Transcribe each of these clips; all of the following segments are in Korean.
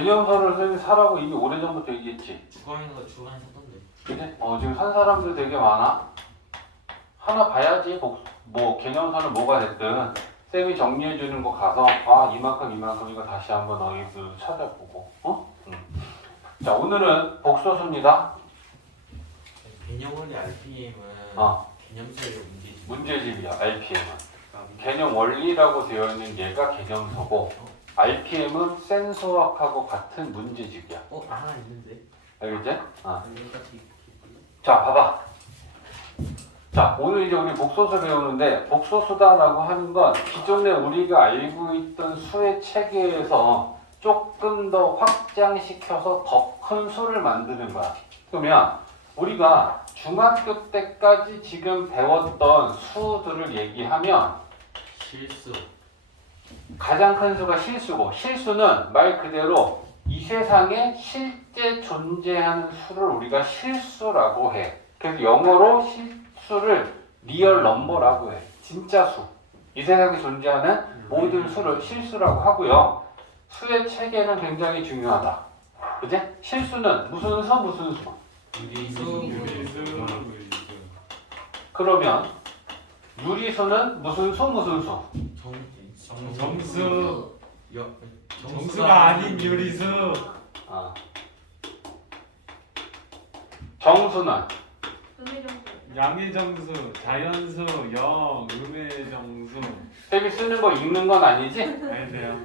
개념서를 사라고 이미 오래전부터 얘기했지. 주광이는 거 주광이 썼던데. 그지? 지금 산 사람들 되게 많아. 하나 봐야지. 뭐 개념서는 뭐가 됐든 쌤이 정리해 주는 거 가서 이만큼 이거 다시 한번 너희들 찾아보고. 자, 오늘은 복소수입니다. 개념 원리 RPM은 개념서의 문제집이야. RPM은 개념 원리라고 되어 있는 얘가 개념서고 RPM은 센수학하고 같은 문제집이야. 하나 있는데. 알겠지? 자, 봐봐. 자, 오늘 이제 우리 복소수 배우는데 복소수다라고 하는 건 기존에 우리가 알고 있던 수의 체계에서 조금 더 확장시켜서 더 큰 수를 만드는 거야. 그러면 우리가 중학교 때까지 지금 배웠던 수들을 얘기하면 실수. 가장 큰 수가 실수고, 실수는 말 그대로 이 세상에 실제 존재하는 수를 우리가 실수라고 해. 그래서 영어로 실수를 리얼 넘버라고 해. 진짜 수. 이 세상에 존재하는 모든 수를 실수라고 하고요. 수의 체계는 굉장히 중요하다. 그지? 실수는 무슨 수, 무슨 수? 유리수. 그러면 유리수는 무슨 수, 무슨 수? 정수. 정수가 아닌 유리수. 정수는 양의 정수, 자연수, 음의 정수. 쌤이 쓰는 거 읽는 건 아니지? 아닌데요.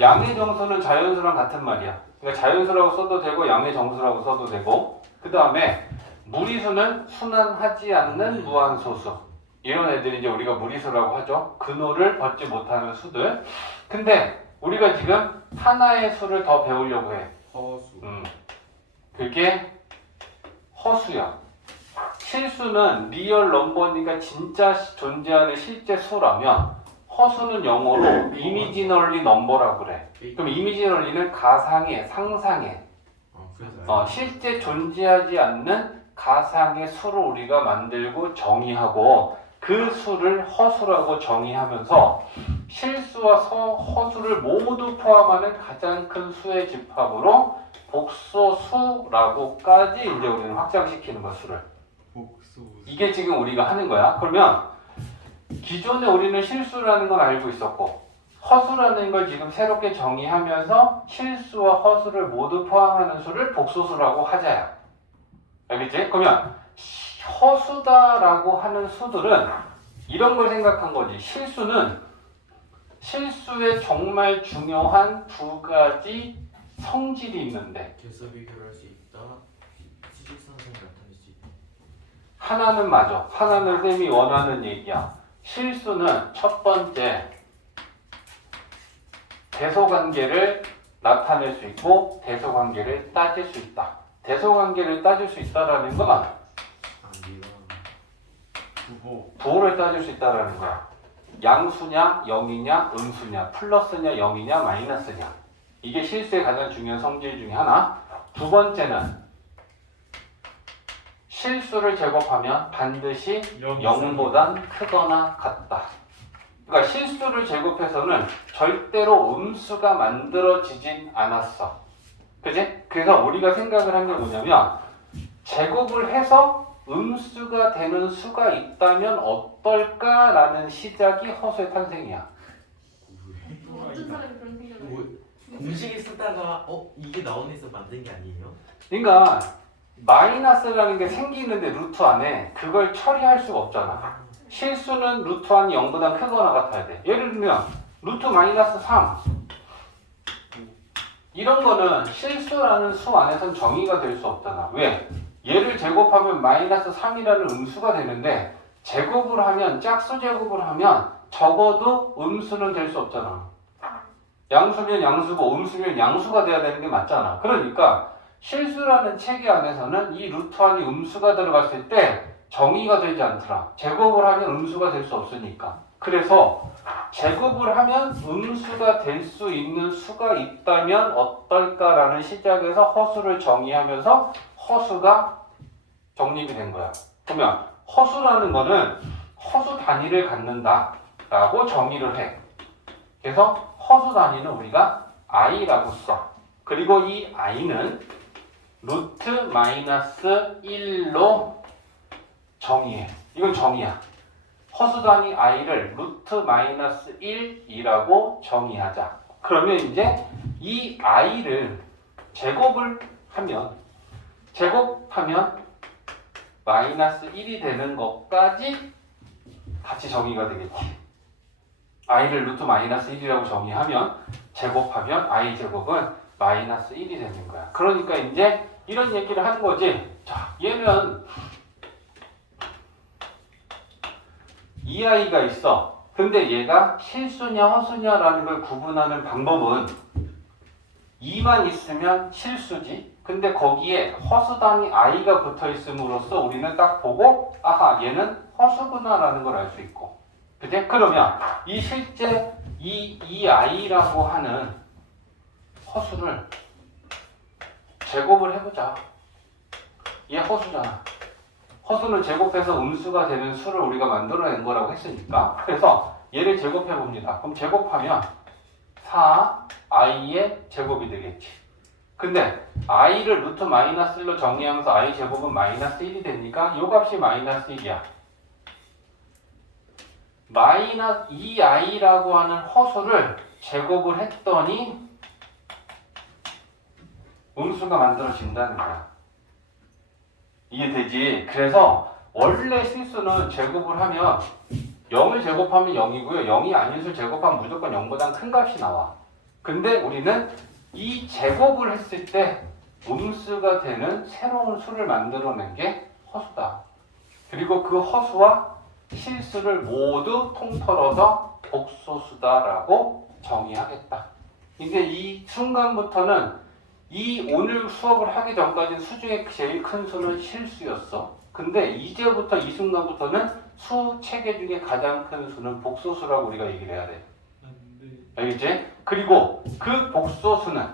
양의 정수는 자연수랑 같은 말이야. 그러니까 자연수라고 써도 되고 양의 정수라고 써도 되고, 그 다음에 무리수는 순환하지 않는 무한소수. 이런 애들이 이제 우리가 무리수라고 하죠. 근호를 벗지 못하는 수들. 근데 우리가 지금 하나의 수를 더 배우려고 해. 허수. 그게 허수야. 실수는 리얼 넘버니까 진짜 존재하는 실제 수라면 허수는 영어로 이미지널리 넘버라고 그래. 그럼 이미지널리는 가상의, 상상의, 실제 존재하지 않는 가상의 수를 우리가 만들고 정의하고 그 수를 허수라고 정의하면서 실수와 허수를 모두 포함하는 가장 큰 수의 집합으로 복소수라고까지 이제 우리는 확장시키는 거야, 수를. 이게 지금 우리가 하는 거야. 그러면 기존에 우리는 실수라는 건 알고 있었고 허수라는 걸 지금 새롭게 정의하면서 실수와 허수를 모두 포함하는 수를 복소수라고 하자야. 알겠지? 그러면 허수다라고 하는 수들은 이런 걸 생각한 거지. 실수는 실수에 정말 중요한 두 가지 성질이 있는데 결사 비교할 수 있다. 수직선상을 나타낼 수 있다. 하나는 맞아. 하나는 쌤이 원하는 얘기야. 실수는 첫 번째 대소관계를 나타낼 수 있고 대소관계를 따질 수 있다. 대소관계를 따질 수 있다라는 건 부호를 따질 수 있다라는 거야. 양수냐, 0이냐, 음수냐, 플러스냐, 0이냐, 마이너스냐. 이게 실수의 가장 중요한 성질 중에 하나. 두 번째는 실수를 제곱하면 반드시 0보단 크거나 같다. 그러니까 실수를 제곱해서는 절대로 음수가 만들어지진 않았어. 그지? 그래서 우리가 생각을 한 게 뭐냐면 제곱을 해서 음수가 되는 수가 있다면 어떨까라는 시작이 허수의 탄생이야. 어떤 사람이 그런 생각을 해요? 공식을 쓰다가 이게 나온 데서 만든 게 아니에요? 그러니까 마이너스라는 게 생기는데 루트 안에 그걸 처리할 수가 없잖아. 실수는 루트 안이 0보다 크거나 같아야 돼. 예를 들면 루트 마이너스 3 이런 거는 실수라는 수 안에선 정의가 될 수 없잖아. 왜? 얘를 제곱하면 마이너스 3이라는 음수가 되는데 제곱을 하면 짝수 제곱을 하면 적어도 음수는 될 수 없잖아. 양수면 양수고 음수면 양수가 돼야 되는 게 맞잖아. 그러니까 실수라는 체계 안에서는 이 루트 안이 음수가 들어갔을 때 정의가 되지 않더라. 제곱을 하면 음수가 될 수 없으니까. 그래서 제곱을 하면 음수가 될 수 있는 수가 있다면 어떨까라는 시작에서 허수를 정의하면서 허수가 정립이 된 거야. 그러면 허수라는 거는 허수 단위를 갖는다 라고 정의를 해. 그래서 허수 단위는 우리가 i라고 써. 그리고 이 i는 루트 마이너스 1로 정의해. 이건 정의야. 허수 단위 i를 루트 마이너스 1이라고 정의하자. 그러면 이제 이 i를 제곱하면 마이너스 1이 되는 것까지 같이 정의가 되겠지. i를 루트 마이너스 1이라고 정의하면 제곱하면 i 제곱은 마이너스 1이 되는 거야. 그러니까 이제 이런 얘기를 하는 거지. 자, 얘는 이 i가 있어. 근데 얘가 실수냐 허수냐라는 걸 구분하는 방법은 2만 있으면 실수지. 근데 거기에 허수 단위 i가 붙어 있음으로써 우리는 딱 보고 아하 얘는 허수구나라는 걸 알 수 있고. 그치? 그러면 이 실제 이 i라고 하는 허수를 제곱을 해보자. 얘 허수잖아. 허수는 제곱해서 음수가 되는 수를 우리가 만들어낸 거라고 했으니까. 그래서 얘를 제곱해 봅니다. 그럼 제곱하면 4i의 제곱이 되겠지. 근데 i를 루트 마이너스 1로 정리하면서 i 제곱은 마이너스 1이 되니까 이 값이 마이너스 1이야. 마이너스 2i라고 하는 허수를 제곱을 했더니 음수가 만들어진다는 거야. 이해되지? 그래서 원래 실수는 제곱을 하면 0을 제곱하면 0이고요. 0이 아닌 수를 제곱하면 무조건 0보다 큰 값이 나와. 근데 우리는 이 제곱을 했을 때 음수가 되는 새로운 수를 만들어낸 게 허수다. 그리고 그 허수와 실수를 모두 통틀어서 복소수다라고 정의하겠다. 이제 이 순간부터는 이 오늘 수업을 하기 전까지는 수 중에 제일 큰 수는 실수였어. 근데 이제부터 이 순간부터는 수 체계 중에 가장 큰 수는 복소수라고 우리가 얘기를 해야 돼. 알겠지? 그리고 그 복소수는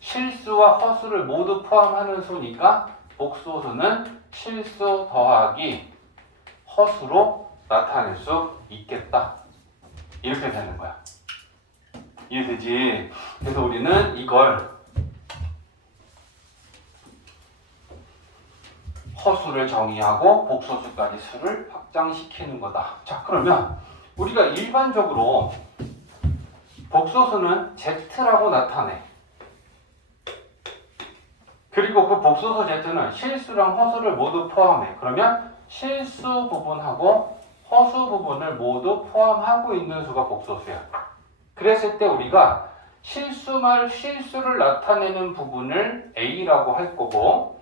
실수와 허수를 모두 포함하는 수니까 복소수는 실수 더하기 허수로 나타낼 수 있겠다. 이렇게 되는 거야. 이해되지? 그래서 우리는 이걸 허수를 정의하고 복소수까지 수를 확장시키는 거다. 자, 그러면 우리가 일반적으로 복소수는 Z라고 나타내. 그리고 그 복소수 Z는 실수랑 허수를 모두 포함해. 그러면 실수 부분하고 허수 부분을 모두 포함하고 있는 수가 복소수야. 그랬을 때 우리가 실수를 나타내는 부분을 A라고 할 거고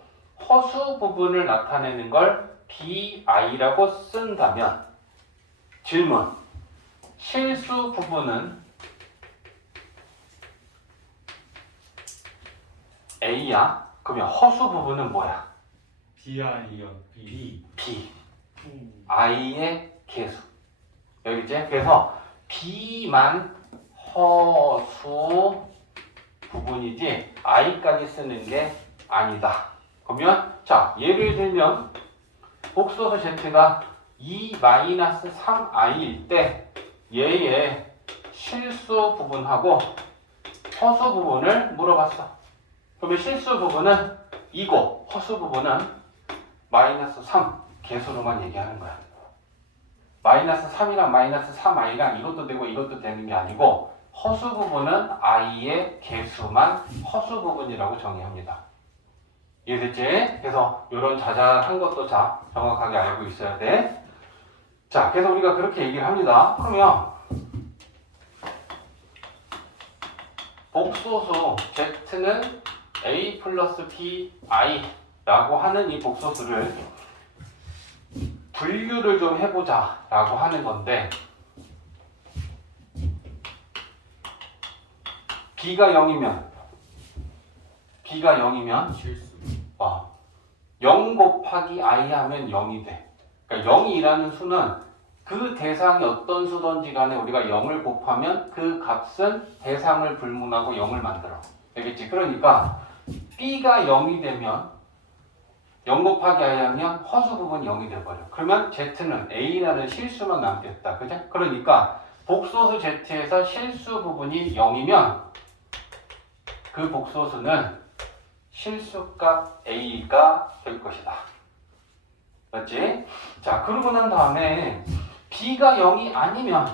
허수 부분을 나타내는 걸 BI라고 쓴다면 질문. 실수 부분은 A야? 그러면 허수 부분은 뭐야? B이요. B B. I의 개수. 여기지? 그래서 B만 허수 부분이지 I까지 쓰는 게 아니다. 그러면 자, 예를 들면 복소수 Z가 2-3i일 때 얘의 실수 부분하고 허수 부분을 물어봤어. 그러면 실수 부분은 2고 허수 부분은 -3 개수로만 얘기하는 거야. -3이랑 -3i랑 이것도 되고 이것도 되는 게 아니고 허수 부분은 i의 개수만 허수 부분이라고 정의합니다. 이해됐지? 그래서 이런 자잘한 것도 자 정확하게 알고 있어야 돼. 자, 그래서 우리가 그렇게 얘기를 합니다. 그러면 복소수 Z는 A 플러스 BI라고 하는 이 복소수를 분류를 좀 해보자 라고 하는 건데 B가 0이면 실수 0 곱하기 I 하면 0이 돼. 그러니까 0이라는 수는 그 대상이 어떤 수든지 간에 우리가 0을 곱하면 그 값은 대상을 불문하고 0을 만들어. 알겠지? 그러니까 B가 0이 되면 0 곱하기 I 하면 허수 부분이 0이 돼버려. 그러면 Z는 A라는 실수만 남겠다. 그죠? 그러니까 복소수 Z에서 실수 부분이 0이면 그 복소수는 실수값 A가 될 것이다. 맞지? 자, 그러고 난 다음에 B가 0이 아니면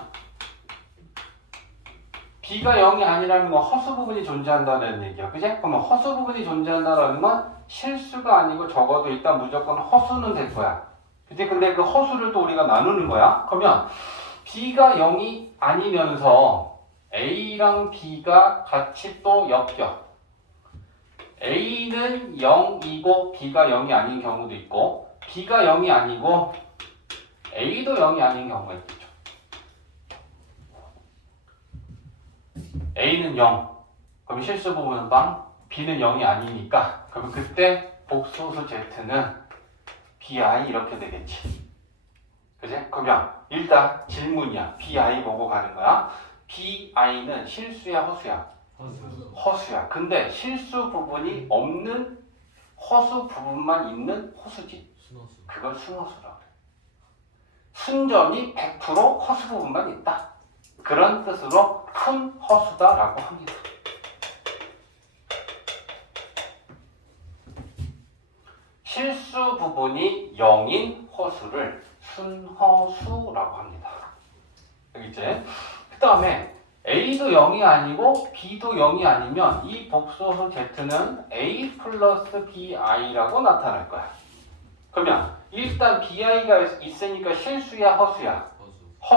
B가 0이 아니라는 건 허수 부분이 존재한다는 얘기야. 그지? 그러면 허수 부분이 존재한다는 건 실수가 아니고 적어도 일단 무조건 허수는 될 거야. 그지? 근데 그 허수를 또 우리가 나누는 거야. 그러면 B가 0이 아니면서 A랑 B가 같이 또 엮여. A는 0이고 B가 0이 아닌 경우도 있고 B가 0이 아니고 A도 0이 아닌 경우가 있겠죠. A는 0. 그럼 실수 부분은 빵. B는 0이 아니니까 그러면 그때 복소수 Z는 BI 이렇게 되겠지. 그지? 그러면 일단 질문이야. BI 보고 가는 거야. BI는 실수야 허수야? 허수. 허수야. 근데 실수 부분이 없는 허수 부분만 있는 허수지. 순허수. 그걸 순허수라고 해. 순전히 100% 허수 부분만 있다. 그런 뜻으로 큰 허수다라고 합니다. 실수 부분이 0인 허수를 순허수라고 합니다. 여기 이제 그 다음에 A도 0이 아니고 B도 0이 아니면 이 복소수 Z는 A 플러스 BI라고 나타날 거야. 그러면 일단 BI가 있으니까 실수야 허수야? 허수.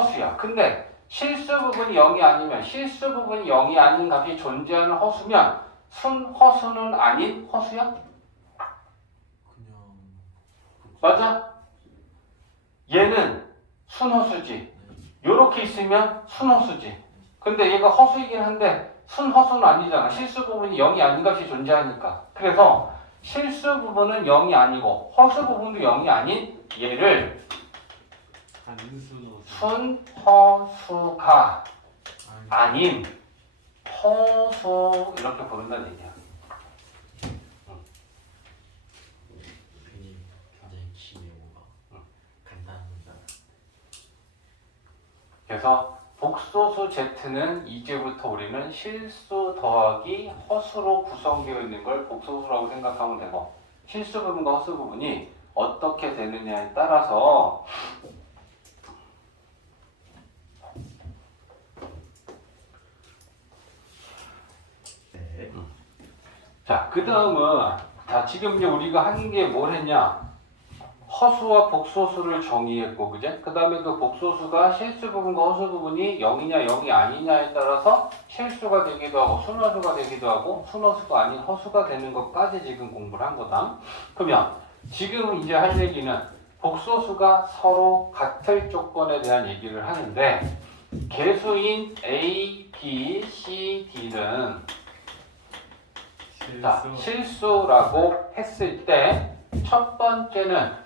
허수야. 근데 실수 부분이 0이 아니면 실수 부분이 0이 아닌 값이 존재하는 허수면 순허수는 아닌 허수야? 그냥. 맞아? 얘는 순허수지. 요렇게 있으면 순허수지. 근데 얘가 허수이긴 한데 순허수는 아니잖아. 실수 부분이 0이 아닌 값이 존재하니까. 그래서 실수 부분은 0이 아니고 허수 부분도 0이 아닌 얘를 안순허수. 순허수가 아닌 허수 이렇게 부른다는 얘기야. 괜히 굉장히 기묘가 간단한 문장. 그래서 복소수 Z는 이제부터 우리는 실수 더하기 허수로 구성되어 있는 걸 복소수라고 생각하면 되고 실수 부분과 허수 부분이 어떻게 되느냐에 따라서 네. 자, 그 다음은 자 지금 이제 우리가 한 게 뭘 했냐? 허수와 복소수를 정의했고, 그제? 그 다음에 그 복소수가 실수 부분과 허수 부분이 0이냐 0이 아니냐에 따라서 실수가 되기도 하고 순허수가 되기도 하고 순허수가 아닌 허수가 되는 것까지 지금 공부를 한 거다. 그러면 지금 이제 할 얘기는 복소수가 서로 같을 조건에 대한 얘기를 하는데 개수인 A, B, C, D는 자, 실수라고 했을 때 첫 번째는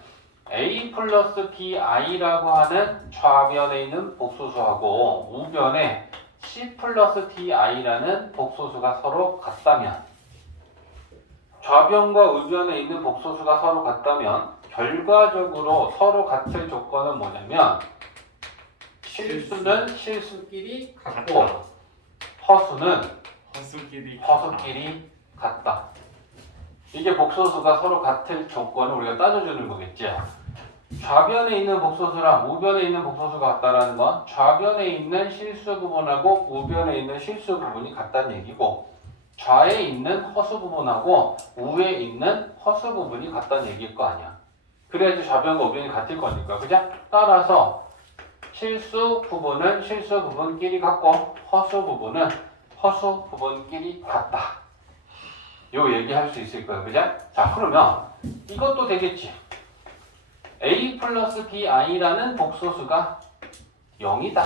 A 플러스 BI라고 하는 좌변에 있는 복소수하고 우변에 C 플러스 DI라는 복소수가 서로 같다면 좌변과 우변에 있는 복소수가 서로 같다면 결과적으로 서로 같을 조건은 뭐냐면 실수는 실수끼리 같고 허수는 허수끼리. 허수끼리 같다. 이게 복소수가 서로 같을 조건을 우리가 따져주는 거겠지. 좌변에 있는 복소수랑 우변에 있는 복소수가 같다라는 건 좌변에 있는 실수 부분하고 우변에 있는 실수 부분이 같다는 얘기고 좌에 있는 허수 부분하고 우에 있는 허수 부분이 같다는 얘기일 거 아니야. 그래야지 좌변과 우변이 같을 거니까. 그죠? 따라서 실수 부분은 실수 부분끼리 같고 허수 부분은 허수 부분끼리 같다. 요 얘기할 수 있을 거예요. 그죠? 자, 그러면 이것도 되겠지. A 플러스 BI라는 복소수가 0이다.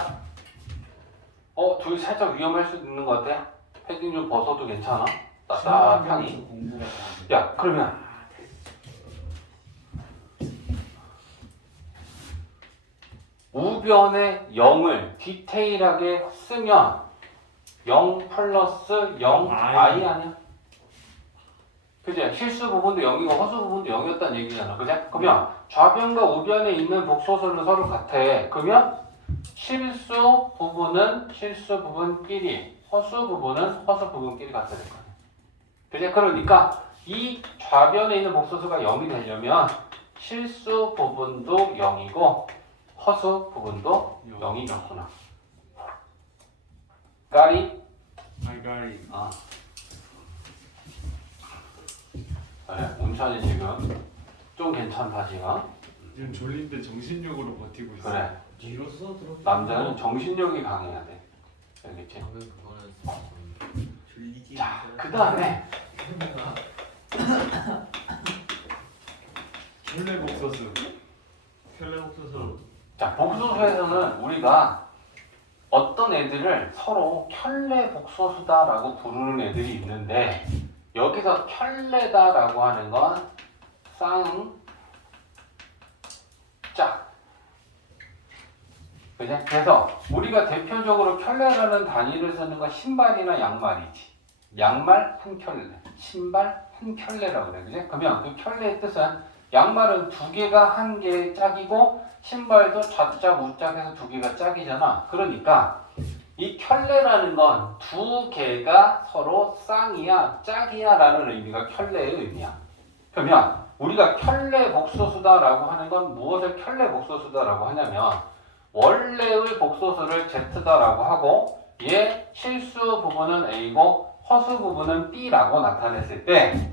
둘 살짝 위험할 수 있는 것 같아. 패딩 좀 벗어도 괜찮아? 따뜻하니. 공부가 야, 그러면 우변에 0을 디테일하게 쓰면 0 플러스 0 I 아니야? 그지? 실수 부분도 0이고 허수 부분도 0이었다는 얘기잖아. 그지? 그러면 좌변과 우변에 있는 복소수는 서로 같아. 그러면 실수 부분은 실수 부분끼리, 허수 부분은 허수 부분끼리 같아야 될 거 아니야. 그죠? 그러니까 이 좌변에 있는 복소수가 0이 되려면 실수 부분도 0이고 허수 부분도 0이겠구나. 까리? 알가리. 아. 그래, 운천이 지금 좀 괜찮다 지금. 지금 졸린데 정신력으로 버티고 있어. 그래. 뒤로 써 들어. 남자는 정신력이 강해야 돼. 알겠지? 방금 그거는 졸리지. 자, 그 다음에 켤레 복소수. 켤레 복소수. 자, 복소수에서는 우리가 어떤 애들을 서로 켤레 복소수다라고 부르는 애들이 있는데 여기서 켤레다라고 하는 건 쌍, 짝. 그죠? 그래서 우리가 대표적으로 켤레라는 단위를 쓰는 건 신발이나 양말이지. 양말 한 켤레, 신발 한 켤레라고 그래. 그죠? 그러면 그 켤레의 뜻은 양말은 두 개가 한 개의 짝이고 신발도 좌짝 우짝해서 두 개가 짝이잖아. 그러니까 이 켤레라는 건 두 개가 서로 쌍이야 짝이야 라는 의미가 켤레의 의미야. 그러면 우리가 켤레 복소수다라고 하는 건 무엇을 켤레 복소수다라고 하냐면 원래의 복소수를 Z다라고 하고 얘 실수 부분은 A고 허수 부분은 B라고 나타냈을 때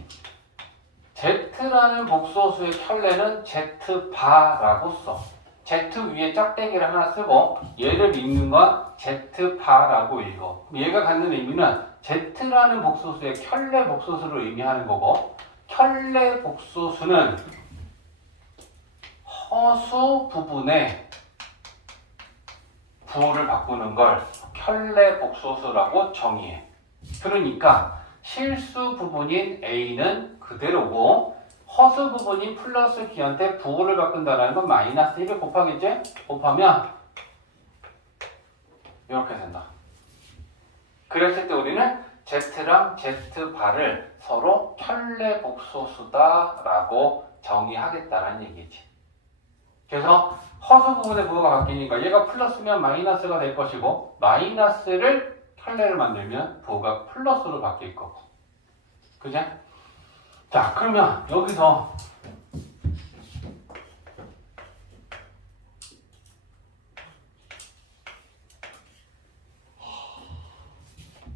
Z라는 복소수의 켤레는 Z바라고 써. Z 위에 짝대기를 하나 쓰고 얘를 읽는 건 Z바라고 읽어. 얘가 갖는 의미는 Z라는 복소수의 켤레 복소수를 의미하는 거고 켤레 복소수는 허수 부분에 부호를 바꾸는 걸 켤레 복소수라고 정의해. 그러니까 실수 부분인 A는 그대로고 허수 부분인 플러스 B한테 부호를 바꾼다는 건 마이너스 1을 곱하겠지? 곱하면 이렇게 된다. 그랬을 때 우리는 Z랑 Z바를 서로 켤레 복소수다라고 정의하겠다는 얘기지. 그래서 허수 부분의 부호가 바뀌니까 얘가 플러스면 마이너스가 될 것이고 마이너스를 켤레를 만들면 부호가 플러스로 바뀔 거고. 그죠? 자, 그러면 여기서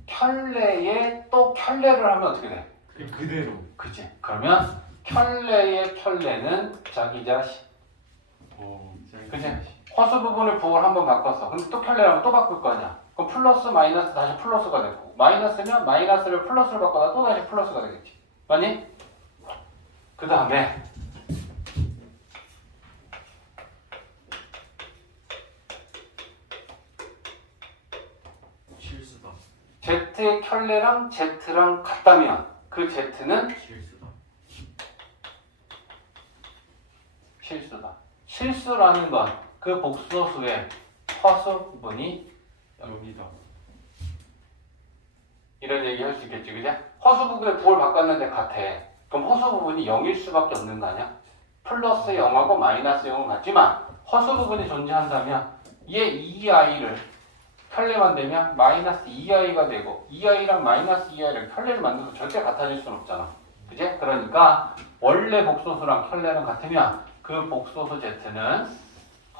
켤레에 또 켤레를 하면 어떻게 돼? 그대로. 그치? 그러면 켤레의 켤레는 자기자 시. 그치? 허수 부분을 부호를 한번 바꿨어. 근데 또 켤레라면 또 바꿀 거 아니야. 그럼 플러스 마이너스 다시 플러스가 되고 마이너스면 마이너스를 플러스로 바꿔다 또 다시 플러스가 되겠지. 맞니? 그 다음에 실수다. Z의 켤레랑 Z랑 같다면 그 Z는 실수다. 실수다. 실수라는 건 그 복소수의 허수 부분이 여기다. 이런 얘기 할 수 있겠지, 그지? 허수 부분의 부호를 바꿨는데 같아. 그럼 허수 부분이 0일 수밖에 없는 거 아니야? 플러스 0하고 마이너스 0은 같지만 허수 부분이 존재한다면 얘 2i를 켤레만 되면 마이너스 2i가 되고 2i랑 마이너스 2i를 켤레를 만들어서 절대 같아질 수는 없잖아. 그지? 그러니까 원래 복소수랑 켤레는 같으면 그 복소수 Z는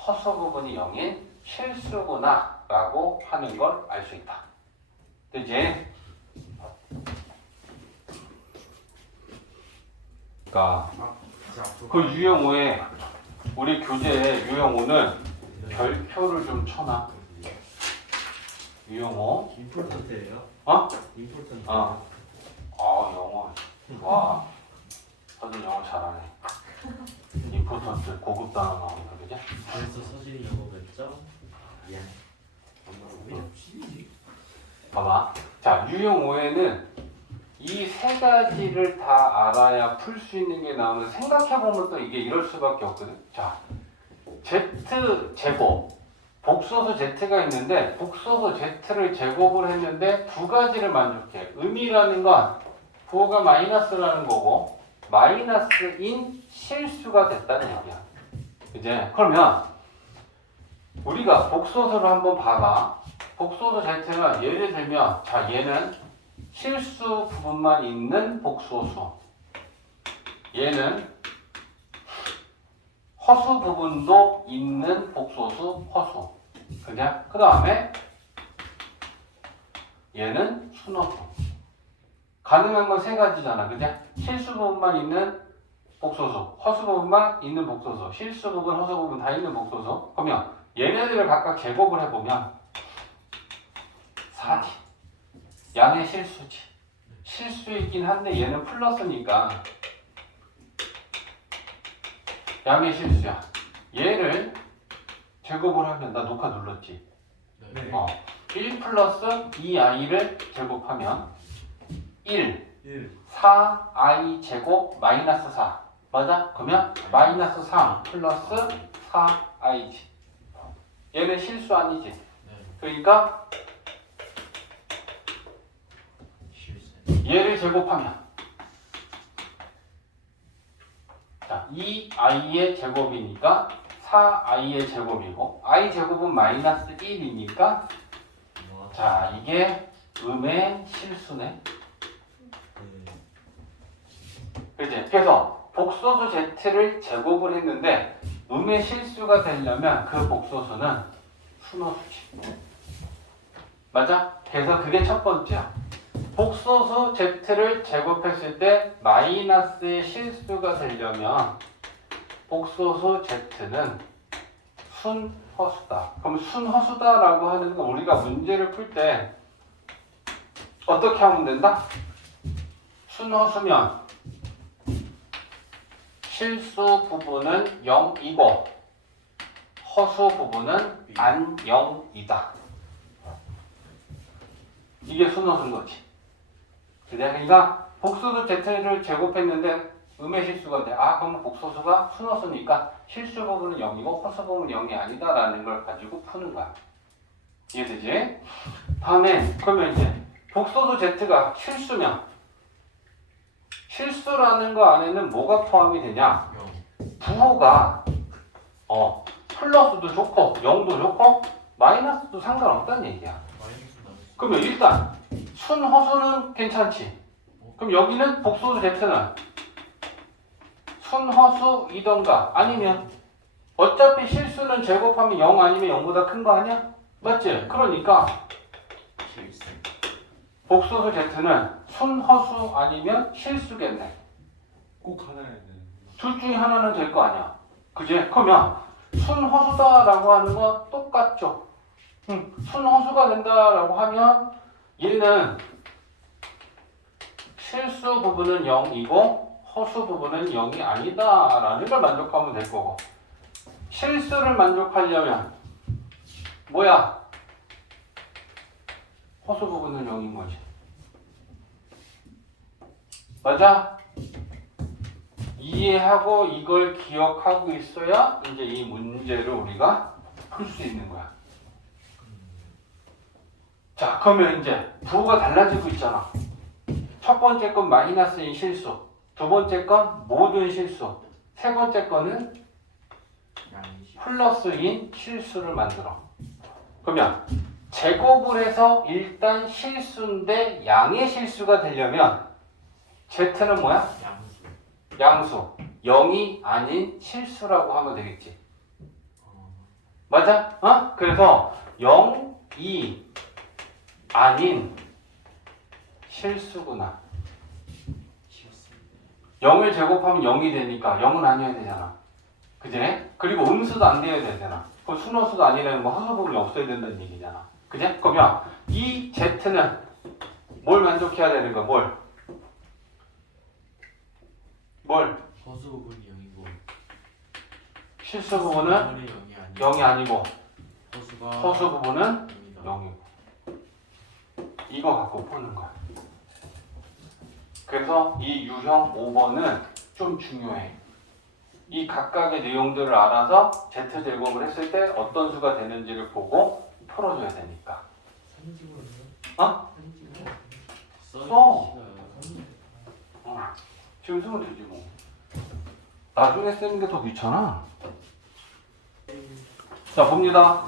허수 부분이 0인 실수구나 라고 하는 걸 알 수 있다. 그지? 그러니까 그 유형 5에 우리 교재에 유형 5는 별표를 좀 쳐놔. 유형 5. 임포턴트예요? 어? 임포턴트. 어. 아, 영어. 와. 서진 영어 잘하네. 임포턴트 고급 단어 나오니까 그지? 그래서 서진이 영어 몇 점? 예. 엄마가 왜 없지? 봐봐. 자, 유형 5에는 이 세 가지를 다 알아야 풀 수 있는 게 나오면 생각해보면 또 이게 이럴 수밖에 없거든. 자, Z 제곱. 복소수 Z가 있는데 복소수 Z를 제곱을 했는데 두 가지를 만족해. 의미라는 건 부호가 마이너스라는 거고 마이너스인 실수가 됐다는 얘기야. 이제 그러면 우리가 복소수를 한번 봐봐. 복소수 Z는 예를 들면 자 얘는 실수 부분만 있는 복소수. 얘는 허수 부분도 있는 복소수 허수. 그냥 그 다음에 얘는 순허수. 가능한 건 세 가지잖아. 그냥 실수 부분만 있는 복소수, 허수 부분만 있는 복소수, 실수 부분, 허수 부분 다 있는 복소수. 그러면 얘네들을 각각 제곱을 해보면 4지. 양의 실수지. 실수이긴 한데 얘는 플러스니까 양의 실수야. 얘를 제곱을 하면 나 녹화 눌렀지? 네. 1 플러스 2i를 제곱하면 1, 1. 4i 제곱 마이너스 4. 맞아? 그러면 마이너스 3 플러스 4i지. 얘는 실수 아니지? 네. 그러니까 실수. 얘를 제곱하면 자, 2i의 제곱이니까 4i의 제곱이고 i 제곱은 마이너스 1이니까 자, 이게 음의 실수네. 네. 그치? 그래서 복소수 z를 제곱을 했는데 음의 실수가 되려면 그 복소수는 순호수지. 맞아? 그래서 그게 첫 번째야. 복소수 z를 제곱했을 때 마이너스의 실수가 되려면 복소수 z는 순허수다. 그럼 순허수다라고 하는 건 우리가 문제를 풀 때 어떻게 하면 된다? 순허수면 실수 부분은 0이고 허수 부분은 안 0이다. 이게 순허수인 거지. 그러니까 복소수 z를 제곱했는데 음의 실수가 돼. 아, 그럼 복소수가 순허수니까 실수 부분은 0이고 허수 부분은 0이 아니다라는 걸 가지고 푸는 거야. 이해되지? 다음에 그러면 이제 복소수 z가 실수면 실수라는 거 안에는 뭐가 포함이 되냐? 부호가 플러스도 좋고 0도 좋고 마이너스도 상관없다는 얘기야. 그러면 일단 순허수는 괜찮지. 그럼 여기는 복소수 z는 순허수이던가 아니면 어차피 실수는 제곱하면 0 아니면 0보다 큰 거 아니야? 맞지? 그러니까 실수. 복소수 z는 순허수 아니면 실수겠네. 꼭 하나 해야 되는. 둘 중에 하나는 될 거 아니야. 그지? 그러면 순허수다라고 하는 건 똑같죠. 순허수가 된다라고 하면 얘는 실수 부분은 0이고 허수 부분은 0이 아니다라는 걸 만족하면 될 거고 실수를 만족하려면 뭐야? 허수 부분은 0인 거지. 맞아? 이해하고 이걸 기억하고 있어야 이제 이 문제를 우리가 풀 수 있는 거야. 자, 그러면 이제 부호가 달라지고 있잖아. 첫 번째 건 마이너스인 실수, 두 번째 건 모든 실수, 세 번째 거는 플러스인 실수를 만들어. 그러면 제곱을 해서 일단 실수인데 양의 실수가 되려면 z는 뭐야? 양수. 양수. 0이 아닌 실수라고 하면 되겠지. 맞아? 그래서 0이 아닌 실수구나. 실수. 0을 제곱하면 0이 되니까 0은 아니어야 되잖아. 그지? 그리고 음수도 안 되어야 되잖아. 그럼 순허수도 아니라면 뭐 허수 부분이 없어야 된다는 얘기잖아. 그지? 그러면 이 z는 뭘 만족해야 되는 거야? 뭘? 허수 부분이 0이고 실수 부분은 0이 아니고 허수가 허수 부분은 0이다. 0이고 이거 갖고 푸는 거야. 그래서 이 유형 5번은 좀 중요해. 이 각각의 내용들을 알아서 z제곱을 했을 때 어떤 수가 되는지를 보고 풀어줘야 되니까. 산지구로 해요? 어? 산지구로 써. 지금 쓰면 되지 뭐. 나중에 쓰는 게 더 귀찮아. 자, 봅니다.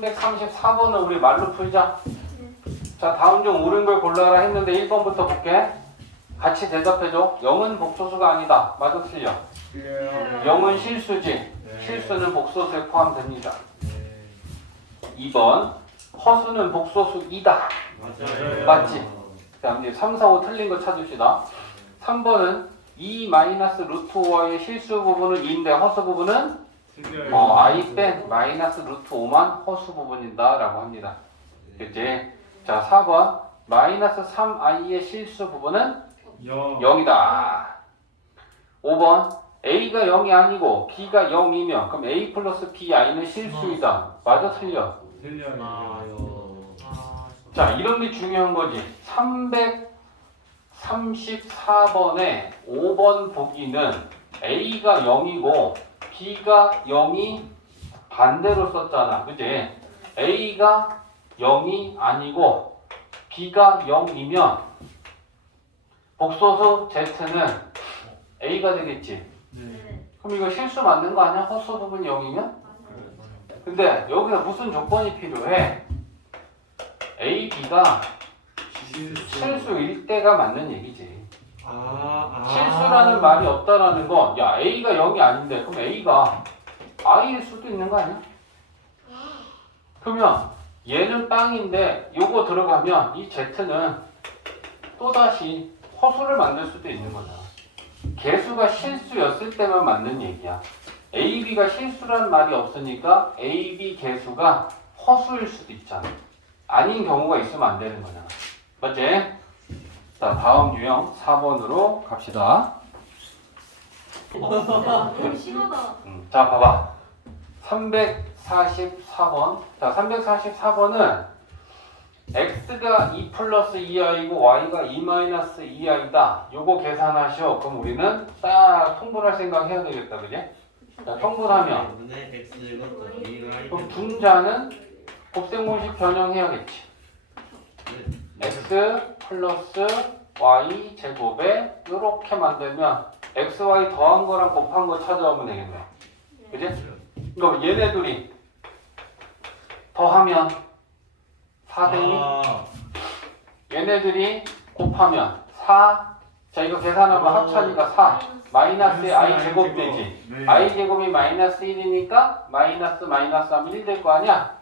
334번은 우리 말로 풀자. 자, 다음 중 옳은 걸 골라라 했는데 1번부터 볼게. 같이 대답해줘. 0은 복소수가 아니다. 맞아, 틀려? 0은 실수지. 실수는 복소수에 포함됩니다. 2번 허수는 복소수이다. 맞아요. 맞지? 자, 이제 3, 4, 5 틀린 거 찾읍시다. 3번은 2 마이너스 루트 5의 실수 부분은 2인데 허수 부분은 i 뺀 마이너스 루트 5만 허수 부분이다 라고 합니다. 그치? 자, 4번 마이너스 3i의 실수 부분은 0이다. 5번 a가 0이 아니고 b가 0이면 그럼 a 플러스 bi는 실수이다. 맞아, 틀려? 자, 이런 게 중요한 거지. 334번에 5번 보기는 a가 0이고 b가 0이 반대로 썼잖아. 그지? a가 0이 아니고 b가 0이면 복소수 z는 a가 되겠지. 그럼 이거 실수 맞는 거 아니야? 허수 부분 0이면? 근데 여기서 무슨 조건이 필요해? A, B가 실수일 때가 맞는 얘기지. 실수라는 말이 없다라는 건, 야, A가 0이 아닌데, 그럼 A가 I일 수도 있는 거 아니야? 그러면 얘는 빵인데, 요거 들어가면 이 Z는 또다시 허수를 만들 수도 있는 거잖아. 개수가 실수였을 때만 맞는 얘기야. A, B가 실수라는 말이 없으니까 A, B 개수가 허수일 수도 있잖아. 아닌 경우가 있으면 안 되는 거잖아. 맞지? 자, 다음 유형 4번으로 갑시다. 너무 심하다. 자, 봐봐. 344번. 자, 344번은 x가 2 플러스 2i고 y가 2 마이너스 2i다. 요거 계산하시오. 그럼 우리는 딱 통분할 생각 해야 되겠다. 그지? 자, 통분하면 그럼 분자는 곱셈공식 변형해야겠지. x 플러스 y 제곱에 이렇게 만들면 x, y 더한 거랑 곱한 거 찾아오면 되겠네. 그지? 그럼 얘네들이 더하면 4되니 얘네들이 곱하면 4. 자, 이거 계산하면 합차니까 4. 마이너스에 i 제곱 되지. i 제곱이 마이너스 1이니까 마이너스 하면 1 될 거 아니야?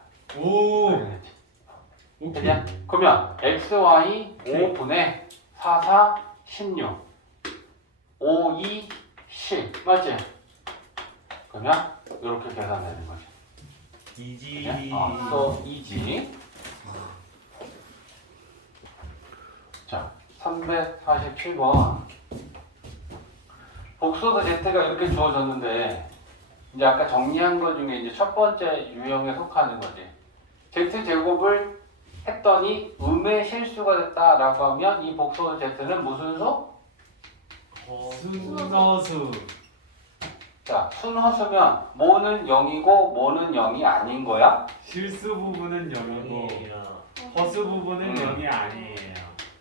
그냥 그러면 x, y 5분의 4, 4, 16 5, 2, 10 맞지? 그러면 이렇게 계산되는 거지. 이지. so easy. 자, 347번 복소수 z가 이렇게 주어졌는데 이제 아까 정리한 것 중에 이제 첫 번째 유형에 속하는 거지. z제곱을 했더니 음의 실수가 됐다라고 하면 이 복소수 z는 무슨 수? 순서수. 자, 순허수면 뭐는 0이고 뭐는 0이 아닌 거야? 실수 부분은 0이고 허수 부분은 0이 아니에요.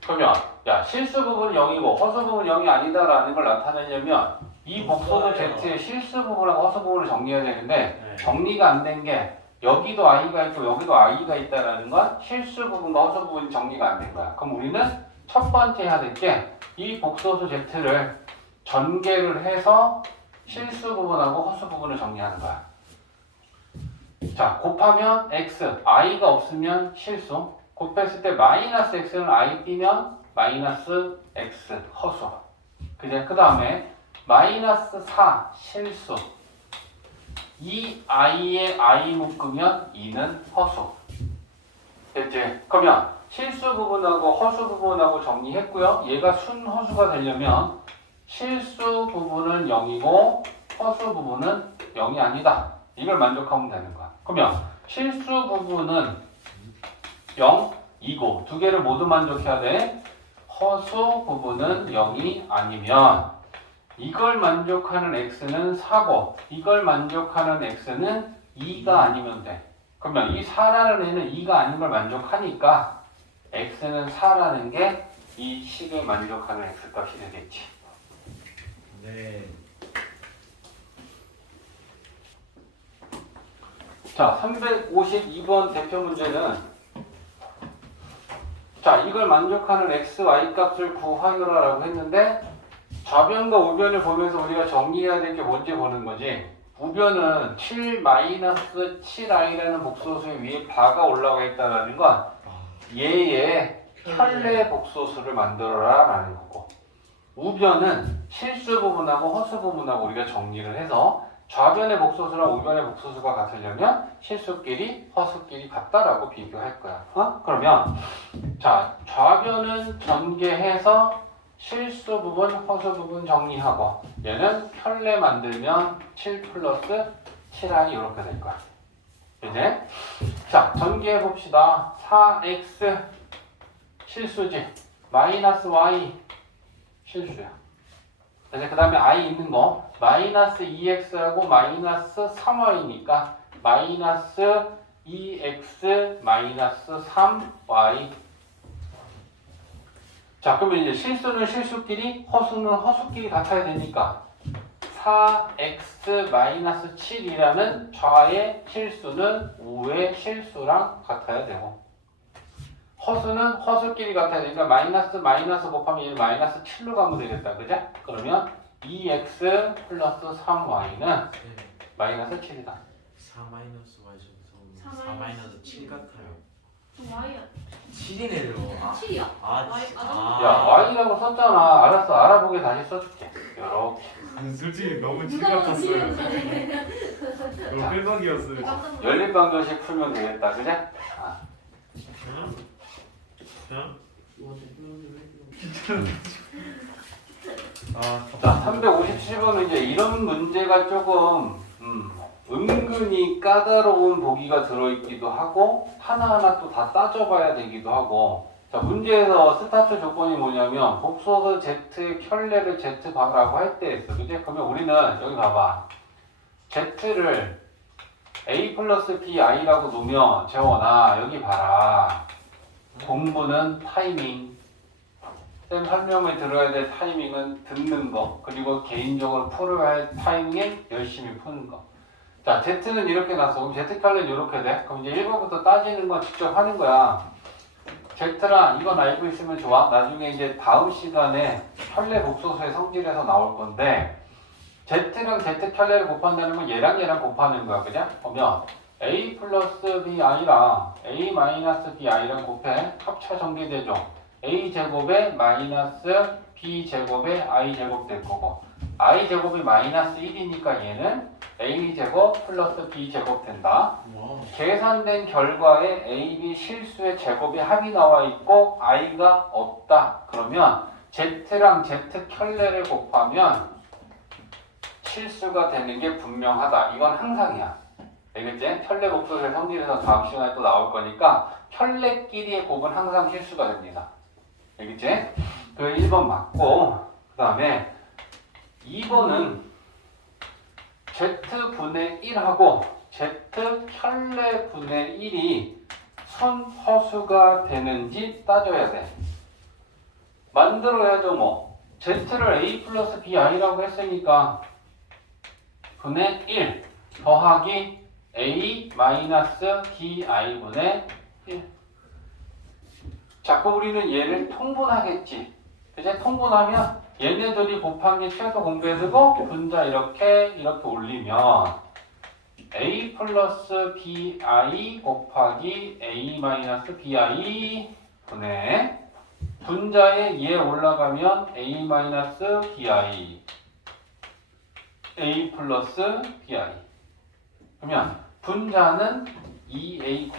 그러면 야, 실수 부분 0이고 허수 부분 0이 아니다라는 걸 나타내려면 이 복소수 z의 실수 부분하고 허수 부분을 정리해야 되는데 정리가 안 된 게 여기도 i가 있고 여기도 i가 있다라는 건 실수 부분과 허수 부분이 정리가 안 된 거야. 그럼 우리는 첫 번째 해야 될 게 이 복소수 z를 전개를 해서 실수 부분하고 허수 부분을 정리하는 거야. 자, 곱하면 x, i가 없으면 실수. 곱했을 때 마이너스 x는 i 띄면 마이너스 x 허수. 그제 그 다음에 마이너스 4 실수. 이 i에 i 묶으면 2는 허수. 됐지? 그러면 실수 부분하고 허수 부분하고 정리했고요. 얘가 순허수가 되려면 실수 부분은 0이고 허수 부분은 0이 아니다. 이걸 만족하면 되는 거야. 그러면 실수 부분은 0이고 두 개를 모두 만족해야 돼. 허수 부분은 0이 아니면 이걸 만족하는 x는 4고 이걸 만족하는 x는 2가 아니면 돼. 그러면 이 4라는 애는 2가 아닌 걸 만족하니까 x는 4라는 게 이 식을 만족하는 x값이 되겠지. 네. 자, 352번 대표 문제는 자, 이걸 만족하는 x, y 값을 구하여라라고 했는데 좌변과 우변을 보면서 우리가 정리해야 될 게 뭔지 보는 거지. 우변은 7-7i라는 복소수 위에 바가 올라가 있다는 건 얘의 켤레 복소수를 만들어라 라는 거고, 우변은 실수 부분하고 허수 부분하고 우리가 정리를 해서 좌변의 복소수랑 우변의 복소수가 같으려면 실수끼리 허수끼리 같다라고 비교할 거야. 그러면 자, 좌변은 전개해서 실수 부분, 허수 부분 정리하고, 얘는 켤레 만들면 7 플러스 7i 이렇게 될 거야. 이제 자, 전개해 봅시다. 4x 실수지, 마이너스 y 실수야. 이제 그 다음에 i 있는 거 마이너스 2x하고 마이너스 3y니까 마이너스 2x 마이너스 3y. 자, 그러면 이제 실수는 실수끼리, 허수는 허수끼리 같아야 되니까 4x 마이너스 7이라는 좌의 실수는 우의 실수랑 같아야 되고, 허수는 허수끼리 같아야 되니까 마이너스 마이너스 곱하면 얘는 마이너스 7로 가면 되겠다. 그죠? 그러면 2x 플러스 3y는 마이너스 7이다. 4 마이너스 y 사 4 마이너스 7 같아요. Y야. 7이네요. 7이야? 아, Y, 야, y라고 썼잖아. 알았어. 알아보게 다시 써줄게. 요렇게. 솔직히 너무 칠 누가 봐도 같았어요. 7이었어. 너무 뺄박이었어요. 연립방정식 풀면 되겠다. 그죠? 아. 그냥 자, 357번은 이제 이런 문제가 조금 은근히 까다로운 보기가 들어있기도 하고 하나하나 또 다 따져봐야 되기도 하고. 자, 문제에서 스타트 조건이 뭐냐면 복소수 Z의 켤레를 Z바라고 할 때 했어. 그지? 그러면 우리는 여기 봐봐. Z를 A 플러스 BI라고 놓으면 재원아 여기 봐라. 공부는 타이밍. 쌤 설명을 들어야 될 타이밍은 듣는 거, 그리고 개인적으로 풀어야 할 타이밍에 열심히 푸는 거. 자, Z는 이렇게 놨어. 그럼 Z 켤레는 이렇게 돼. 그럼 이제 1번부터 따지는 건 직접 하는 거야. Z랑 이건 알고 있으면 좋아. 나중에 이제 다음 시간에 켤레 복소수의 성질에서 나올 건데, Z랑 Z 켤레를 곱한다는 건 얘랑 얘랑 곱하는 거야. 그냥? 그러면 A 플러스 BI랑 A 마이너스 BI랑 곱해. 합차 전개되죠. A 제곱에 마이너스 B 제곱에 I 제곱 될 거고, I 제곱이 마이너스 1이니까 얘는 A 제곱 플러스 B 제곱 된다. 계산된 결과에 A, B 실수의 제곱이 합이 나와 있고 I가 없다. 그러면 Z랑 Z 켤레를 곱하면 실수가 되는 게 분명하다. 이건 항상이야. 알겠지? 켤레 복소수의 성질에서 다음 시간에 또 나올 거니까 켤레끼리의 곱은 항상 실수가 됩니다. 알겠지? 그 1번 맞고, 그 다음에 2번은 Z분의 1하고 Z 켤레 분의 1이 순허수가 되는지 따져야 돼. 만들어야죠 뭐. Z를 A 플러스 BI라고 했으니까 분의 1 더하기 A 마이너스 DI분의 1. 자, 그럼 우리는 얘를 통분하겠지. 이제 통분하면 얘네들이 곱한 게 최소 공배수고 분자 이렇게 올리면 A 플러스 BI 곱하기 A 마이너스 BI 분의 분자에 얘 올라가면 A 마이너스 BI A 플러스 BI. 그러면 분자는 2A.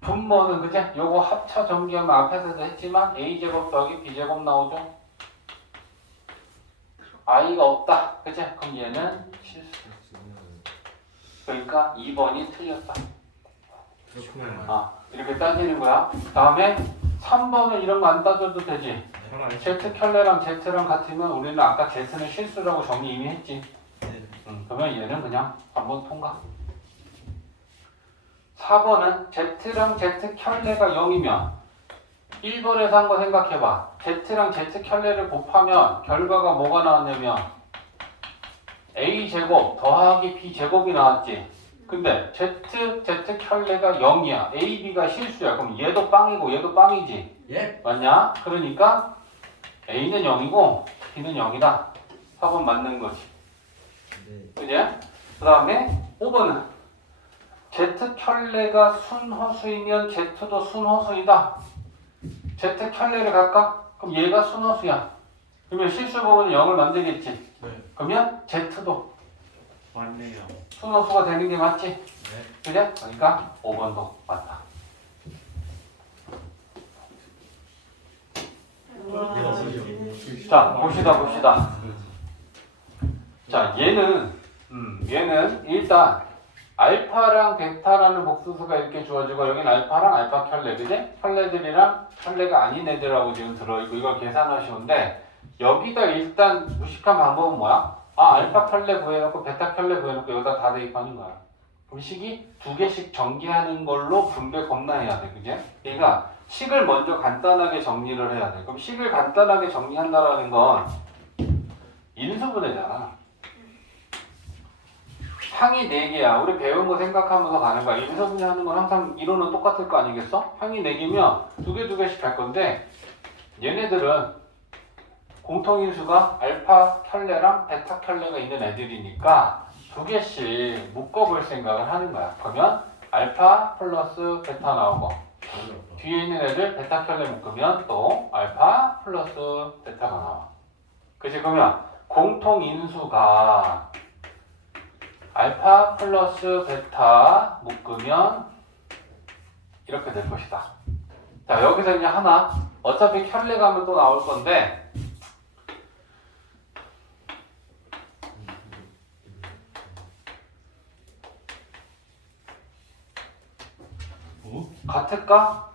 분모는 그죠? 요거 합차 전개하면 앞에서도 했지만 A제곱 더하기 B제곱 나오죠? I가 없다. 그죠? 그럼 얘는 실수. 그러니까 2번이 틀렸다. 이렇게 따지는 거야. 다음에 3번은 이런 거 안 따져도 되지. Z 켤레랑 Z랑 같으면 우리는 아까 Z는 실수라고 정리 이미 했지. 그러면 얘는 그냥 한번 통과. 4번은 Z랑 Z 켤레가 0이면 1번에서 한 거 생각해봐. Z랑 Z 켤레를 곱하면 결과가 뭐가 나왔냐면 A제곱 더하기 B제곱이 나왔지. 근데 Z 켤레가 0이야. A, B가 실수야. 그럼 얘도 빵이고 얘도 빵이지. 예. 맞냐? 그러니까 A는 0이고 B는 0이다. 4번 맞는 거지. 네. 그지? 그 다음에 5번은 Z 켤레가 순허수이면 Z도 순허수이다. Z 켤레를 갈까? 그럼 얘가 순허수야. 그러면 실수 부분은 0을 만들겠지. 네. 그러면 Z도 맞네요. 순허수가 되는 게 맞지? 네. 그래? 그러니까 5번도 맞다. 자, 봅시다. 자, 얘는 일단 알파랑 베타라는 복수수가 이렇게 주어지고 여긴 알파랑 알파 켤레, 그지? 켤레들이랑 켤레가 아닌 애들하고 지금 들어있고 이걸 계산하시는데 여기다 일단 무식한 방법은 뭐야? 알파 켤레 구해놓고 베타 켤레 구해놓고 여기다 다 대입하는 거야. 그럼 식이 두 개씩 전개하는 걸로 분배 겁나 해야 돼, 그지? 그러니까 식을 먼저 간단하게 정리를 해야 돼. 그럼 식을 간단하게 정리한다라는 건 인수분해잖아. 항이 4개야. 우리 배운 거 생각하면서 가는 거야. 인수분해 하는 건 항상 이론은 똑같을 거 아니겠어? 항이 4개면 두 개씩 할 건데 얘네들은 공통인수가 알파 켤레랑 베타 켤레가 있는 애들이니까 두 개씩 묶어볼 생각을 하는 거야. 그러면 알파 플러스 베타 나오고 뒤에 있는 애들 베타 켤레 묶으면 또 알파 플러스 베타가 나와. 그치? 그러면 공통인수가 알파 플러스 베타 묶으면 이렇게 될 것이다. 자, 여기서 이제 하나 어차피 켤레 가면 또 나올 건데 같을까?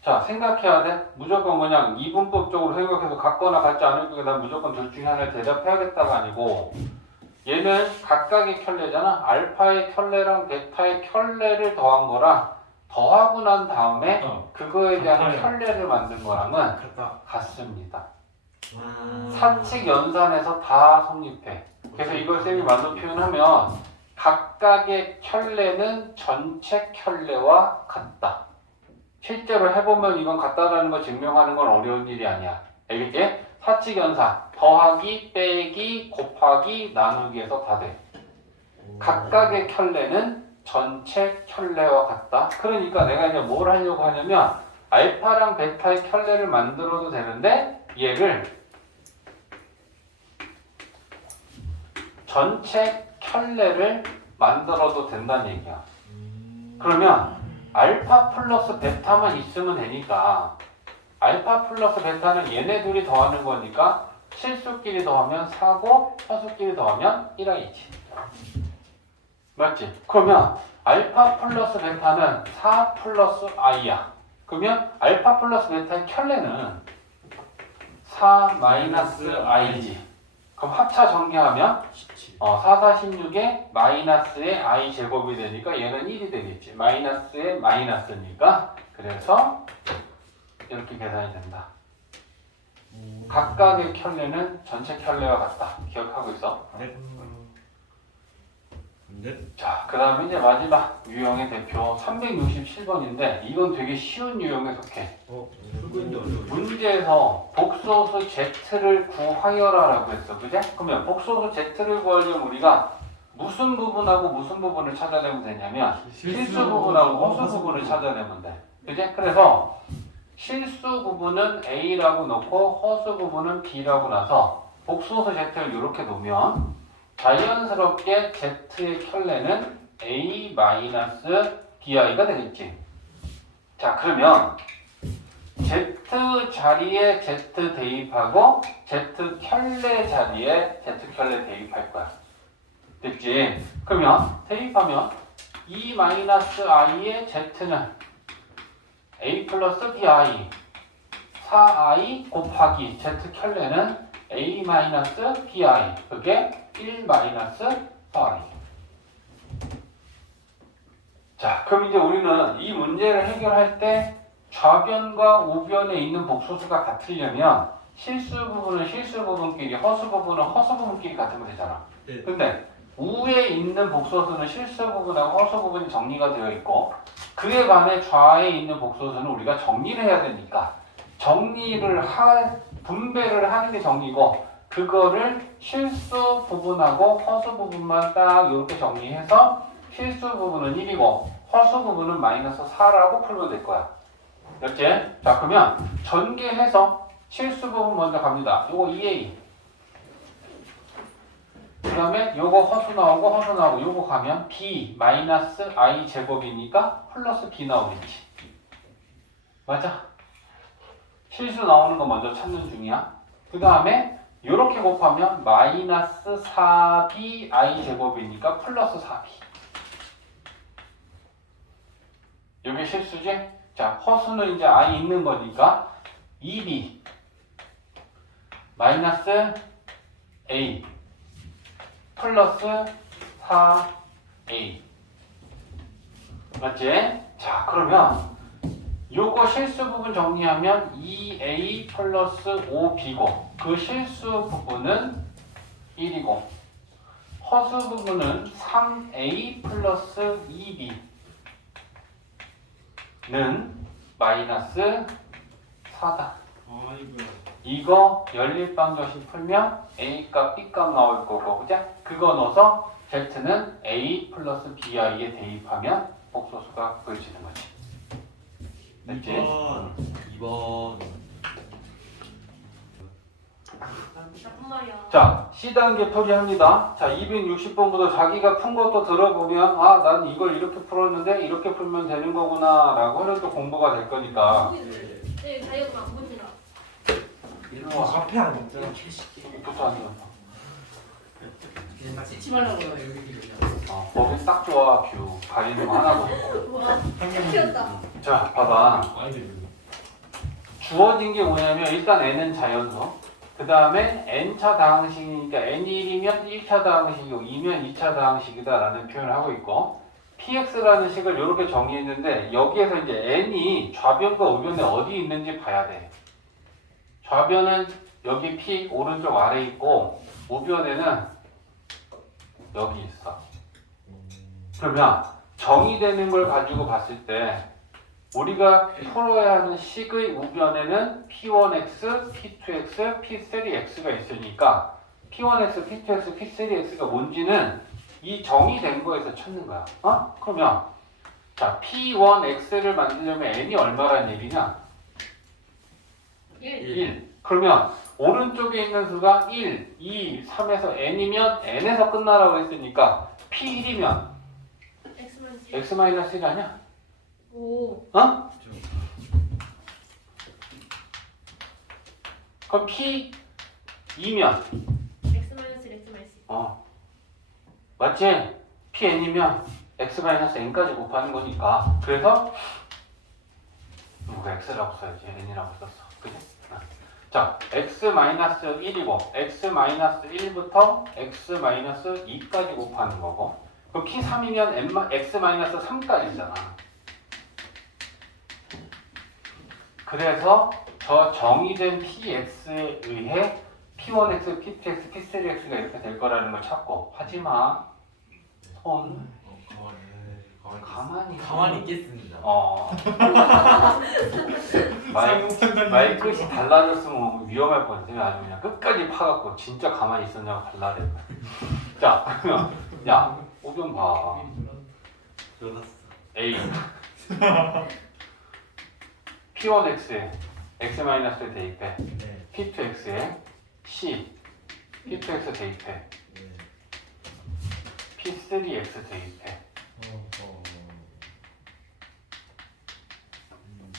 자, 생각해야 돼. 무조건 그냥 이분법적으로 생각해서 같거나 같지 않을 거에 난 무조건 둘 중에 하나를 대답해야겠다가 아니고 얘는 각각의 켤레잖아. 알파의 켤레랑 베타의 켤레를 더한 거랑 더하고 난 다음에 그거에 대한 같아요. 켤레를 만든 거랑은 그렇다. 같습니다. 와. 사칙 연산에서 다 성립해. 그래서 이걸 쌤이 말로 표현하면 각각의 켤레는 전체 켤레와 같다. 실제로 해보면 이건 같다라는 걸 증명하는 건 어려운 일이 아니야. 알겠지? 사칙 연산 더하기, 빼기, 곱하기, 나누기에서 다 돼. 각각의 켤레는 전체 켤레와 같다. 그러니까 내가 이제 뭘 하려고 하냐면 알파랑 베타의 켤레를 만들어도 되는데 얘를 전체 켤레를 만들어도 된다는 얘기야. 그러면 알파 플러스 베타만 있으면 되니까 알파 플러스 베타는 얘네 둘이 더하는 거니까 실수끼리 더하면 4고 허수끼리 더하면 1i지. 맞지? 그러면 알파 플러스 베타는 4 플러스 i야. 그러면 알파 플러스 베타의 켤레는 4 마이너스 i지. 그럼 합차 전개하면 4, 4, 16에 마이너스의 i 제곱이 되니까 얘는 1이 되겠지. 마이너스의 마이너스니까 그래서 이렇게 계산이 된다. 각각의 켤레는 전체 켤레와 같다. 기억하고 있어? 네. 네. 자, 그 다음에 이제 마지막 유형의 대표 367번인데 이건 되게 쉬운 유형에 속해. 풀고 있는데 어려워. 문제에서 복소수 Z를 구하여라라고 했어. 그제? 그러면 복소수 Z를 구하려면 우리가 무슨 부분하고 무슨 부분을 찾아내면 되냐면 실수 부분하고 허수 부분을 찾아내면 돼. 그제? 그래서 실수 부분은 A라고 놓고 허수 부분은 B라고 나서 복소수 Z를 이렇게 놓으면 자연스럽게 Z의 켤레는 A-BI가 되겠지. 자, 그러면 Z 자리에 Z 대입하고 Z 켤레 자리에 Z 켤레 대입할 거야. 됐지? 그러면 대입하면 E-i의 Z는 A 플러스 BI 4i 곱하기 Z 켤레는 A-BI 그게 1 마이너스 4i. 자, 그럼 이제 우리는 이 문제를 해결할 때 좌변과 우변에 있는 복소수가 같으려면 실수 부분은 실수 부분끼리, 허수 부분은 허수 부분끼리 같으면 되잖아. 네. 근데 우에 있는 복소수는 실수 부분하고 허수 부분이 정리가 되어 있고 그에 반해 좌에 있는 복소수는 우리가 정리를 해야 되니까 분배를 하는 게 정리고 그거를 실수 부분하고 허수 부분만 딱 이렇게 정리해서 실수 부분은 1이고 허수 부분은 마이너스 4라고 풀면 될 거야. 됐지? 자 그러면 전개해서 실수 부분 먼저 갑니다. 요거 2a 그 다음에 요거 허수 나오고 요거 가면 b 마이너스 i 제곱이니까 플러스 b 나오겠지. 맞아? 실수 나오는 거 먼저 찾는 중이야. 그 다음에 요렇게 곱하면 마이너스 4b i 제곱이니까 플러스 4b. 여기 실수지? 자 허수는 이제 i 있는 거니까 2b 마이너스 a 플러스 4a. 맞지? 자 그러면 요거 실수 부분 정리하면 2a 플러스 5b고 그 실수 부분은 1이고 허수 부분은 3a 플러스 2b는 마이너스 4다. 아이고. 이거 연립방정식 풀면 a값 b값 나올 거고 그죠? 그거 넣어서 z는 a 플러스 bi에 대입하면 복소수가 보여지는 거지. 됐지? 2번. 나쁜 말이야. 자, C단계 풀이합니다. 자, 260번부터 자기가 푼 것도 들어보면 아, 난 이걸 이렇게 풀었는데 이렇게 풀면 되는 거구나 라고 하는 또 공부가 될 거니까 네, 다이어트 안 보지라. 일로 와. 앞에 안 있잖아. 붙어 앉아. 막 씻지 말라고 그래 여기 거기 딱 좋아. 뷰 가리는 거 하나도 없고. 와, 키웠다. 자, 봐봐. 아이들. 주어진 게 뭐냐면 일단 n은 자연수 그 다음에 n차 다항식이니까 n1이면 1차 다항식이고 2면 2차 다항식이다 라는 표현을 하고 있고 px라는 식을 이렇게 정의했는데 여기에서 이제 n이 좌변과 우변에 어디 있는지 봐야 돼. 좌변은 여기 p 오른쪽 아래 있고 우변에는 여기 있어. 그러면 정의되는 걸 가지고 봤을 때 우리가 풀어야 하는 식의 우변에는 P1x, P2x, P3x가 있으니까 P1x, P2x, P3x가 뭔지는 이 정의된 거에서 찾는 거야. 그러면 자 P1x를 만들려면 n이 얼마란 얘기냐? 1. 그러면 오른쪽에 있는 수가 1, 2, 3에서 n이면 n에서 끝나라고 했으니까 P1이면 x-1 아니야? 오. 그럼 P2면 X-X. 맞지? Pn이면 x-n까지 곱하는 거니까 그래서 누가 x라고 써야지 n이라고 썼어. 그지? 자, x-1이고 x-1부터 x-2까지 곱하는 거고 그럼 P3이면 x-3까지잖아. 그래서 저 정의된 PX에 의해 P1X, P2X, P3X가 이렇게 될 거라는 걸 찾고 하지마. 손 가만히 있겠습니다. 마이크시 달라졌으면 위험할 뻔했어요. 아주 그냥 끝까지 파갖고 진짜 가만히 있었냐고 달라야 될 거야. 자, 그러면 야, 오좀 봐. 들어갔어. A P1X에 X-에 대입해. 네. P2X에 C P2X 대입해. 네. P3X 대입해.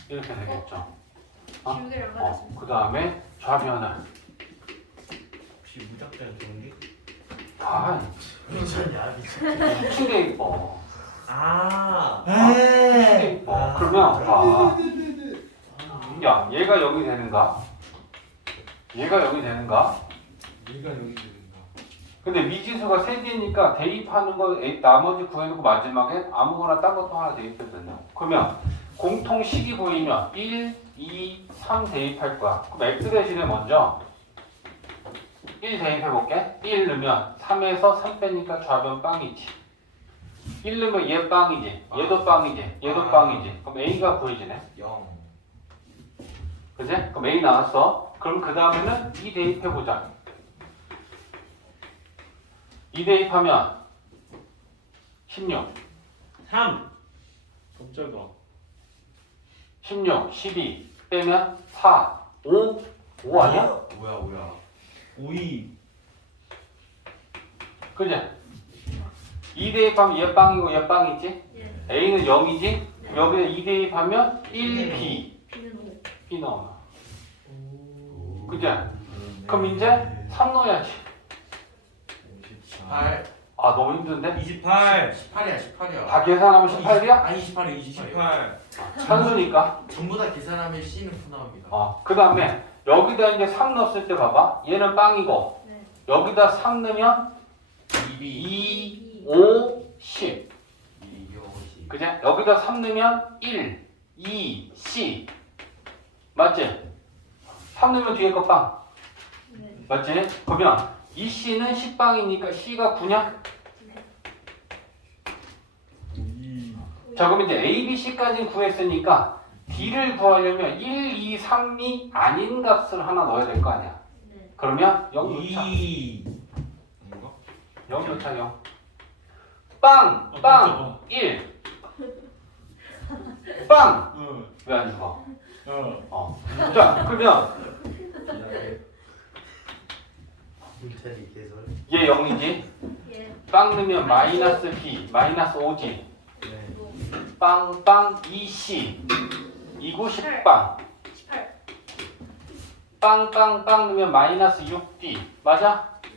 이렇게 되겠죠. 기울기를 가졌습니다. 그 다음에 좌변을. 혹시 무작정 좋은 게? 미쳤냐 미치게 이뻐. 아. 미치게 이뻐. 그러면 봐. 야, 얘가 여기 되는가? 얘가 여기 되는가? 얘가 여기 된다. 근데 미지수가 3개니까 대입하는 거 나머지 구해놓고 마지막에 아무거나 딴 것도 하나 대입해도 된다. 그러면 공통식이 보이면 1, 2, 3 대입할 거야. 그럼 x 대신에 먼저 1 대입해볼게. 1 넣으면 3에서 3 빼니까 좌변 빵이지. 1 넣으면 얘 빵이지. 얘도 빵이지. 얘도 빵이지. 그럼 A가 보이지네. 0. 그지? 그럼 A 나왔어. 그럼 그 다음에는 2 대입해보자. 2 대입하면 16, 3. 깜짝아. 16, 12 빼면 4, 5 아니야? 뭐야. 5이. 그지? 2 대입하면 얘 빵이고 얘 빵이지? 예. A는 0이지? 네. 여기다 2 대입하면 1, B. B는 5. B 나오나. 그지? 그럼 이제 3 넣어야지. 8. 아, 너무 힘든데? 28. 18이야. 다 계산하면 18이야? 아니 28이야. 28. 산수니까. 전부 다 계산하면 C는 나옵니다. 그 다음에 여기다 이제 3 넣었을 때 봐봐. 얘는 빵이고 네. 여기다 3 넣으면 2B. 2, 5, 10. 2, 50. 그지? 여기다 3 넣으면 1, 2, C. 맞지? 3 넣으면 뒤에 거 빵. 네. 맞지? 그러면 이 C는 10빵이니까 C가 9냐? 네. 2. 자, 그럼 이제 A, B, C까지 구했으니까 D를 구하려면 1, 2, 3이 아닌 값을 하나 넣어야 될 거 아니야. 네. 그러면 0 넣자. 2. 0 넣자, 0. 빵! 빵! 1. 빵! 어. 왜 안 죽어? 어. 자, 그러면 문자리 개설. 얘 0이지? 예. 빵 넣으면 마이너스 B, 마이너스 5지? 네. 뭐. 빵, 빵, 2C. 2구 10빵. 18. 빵, 빵, 빵 넣으면 마이너스 6D. 맞아? 네.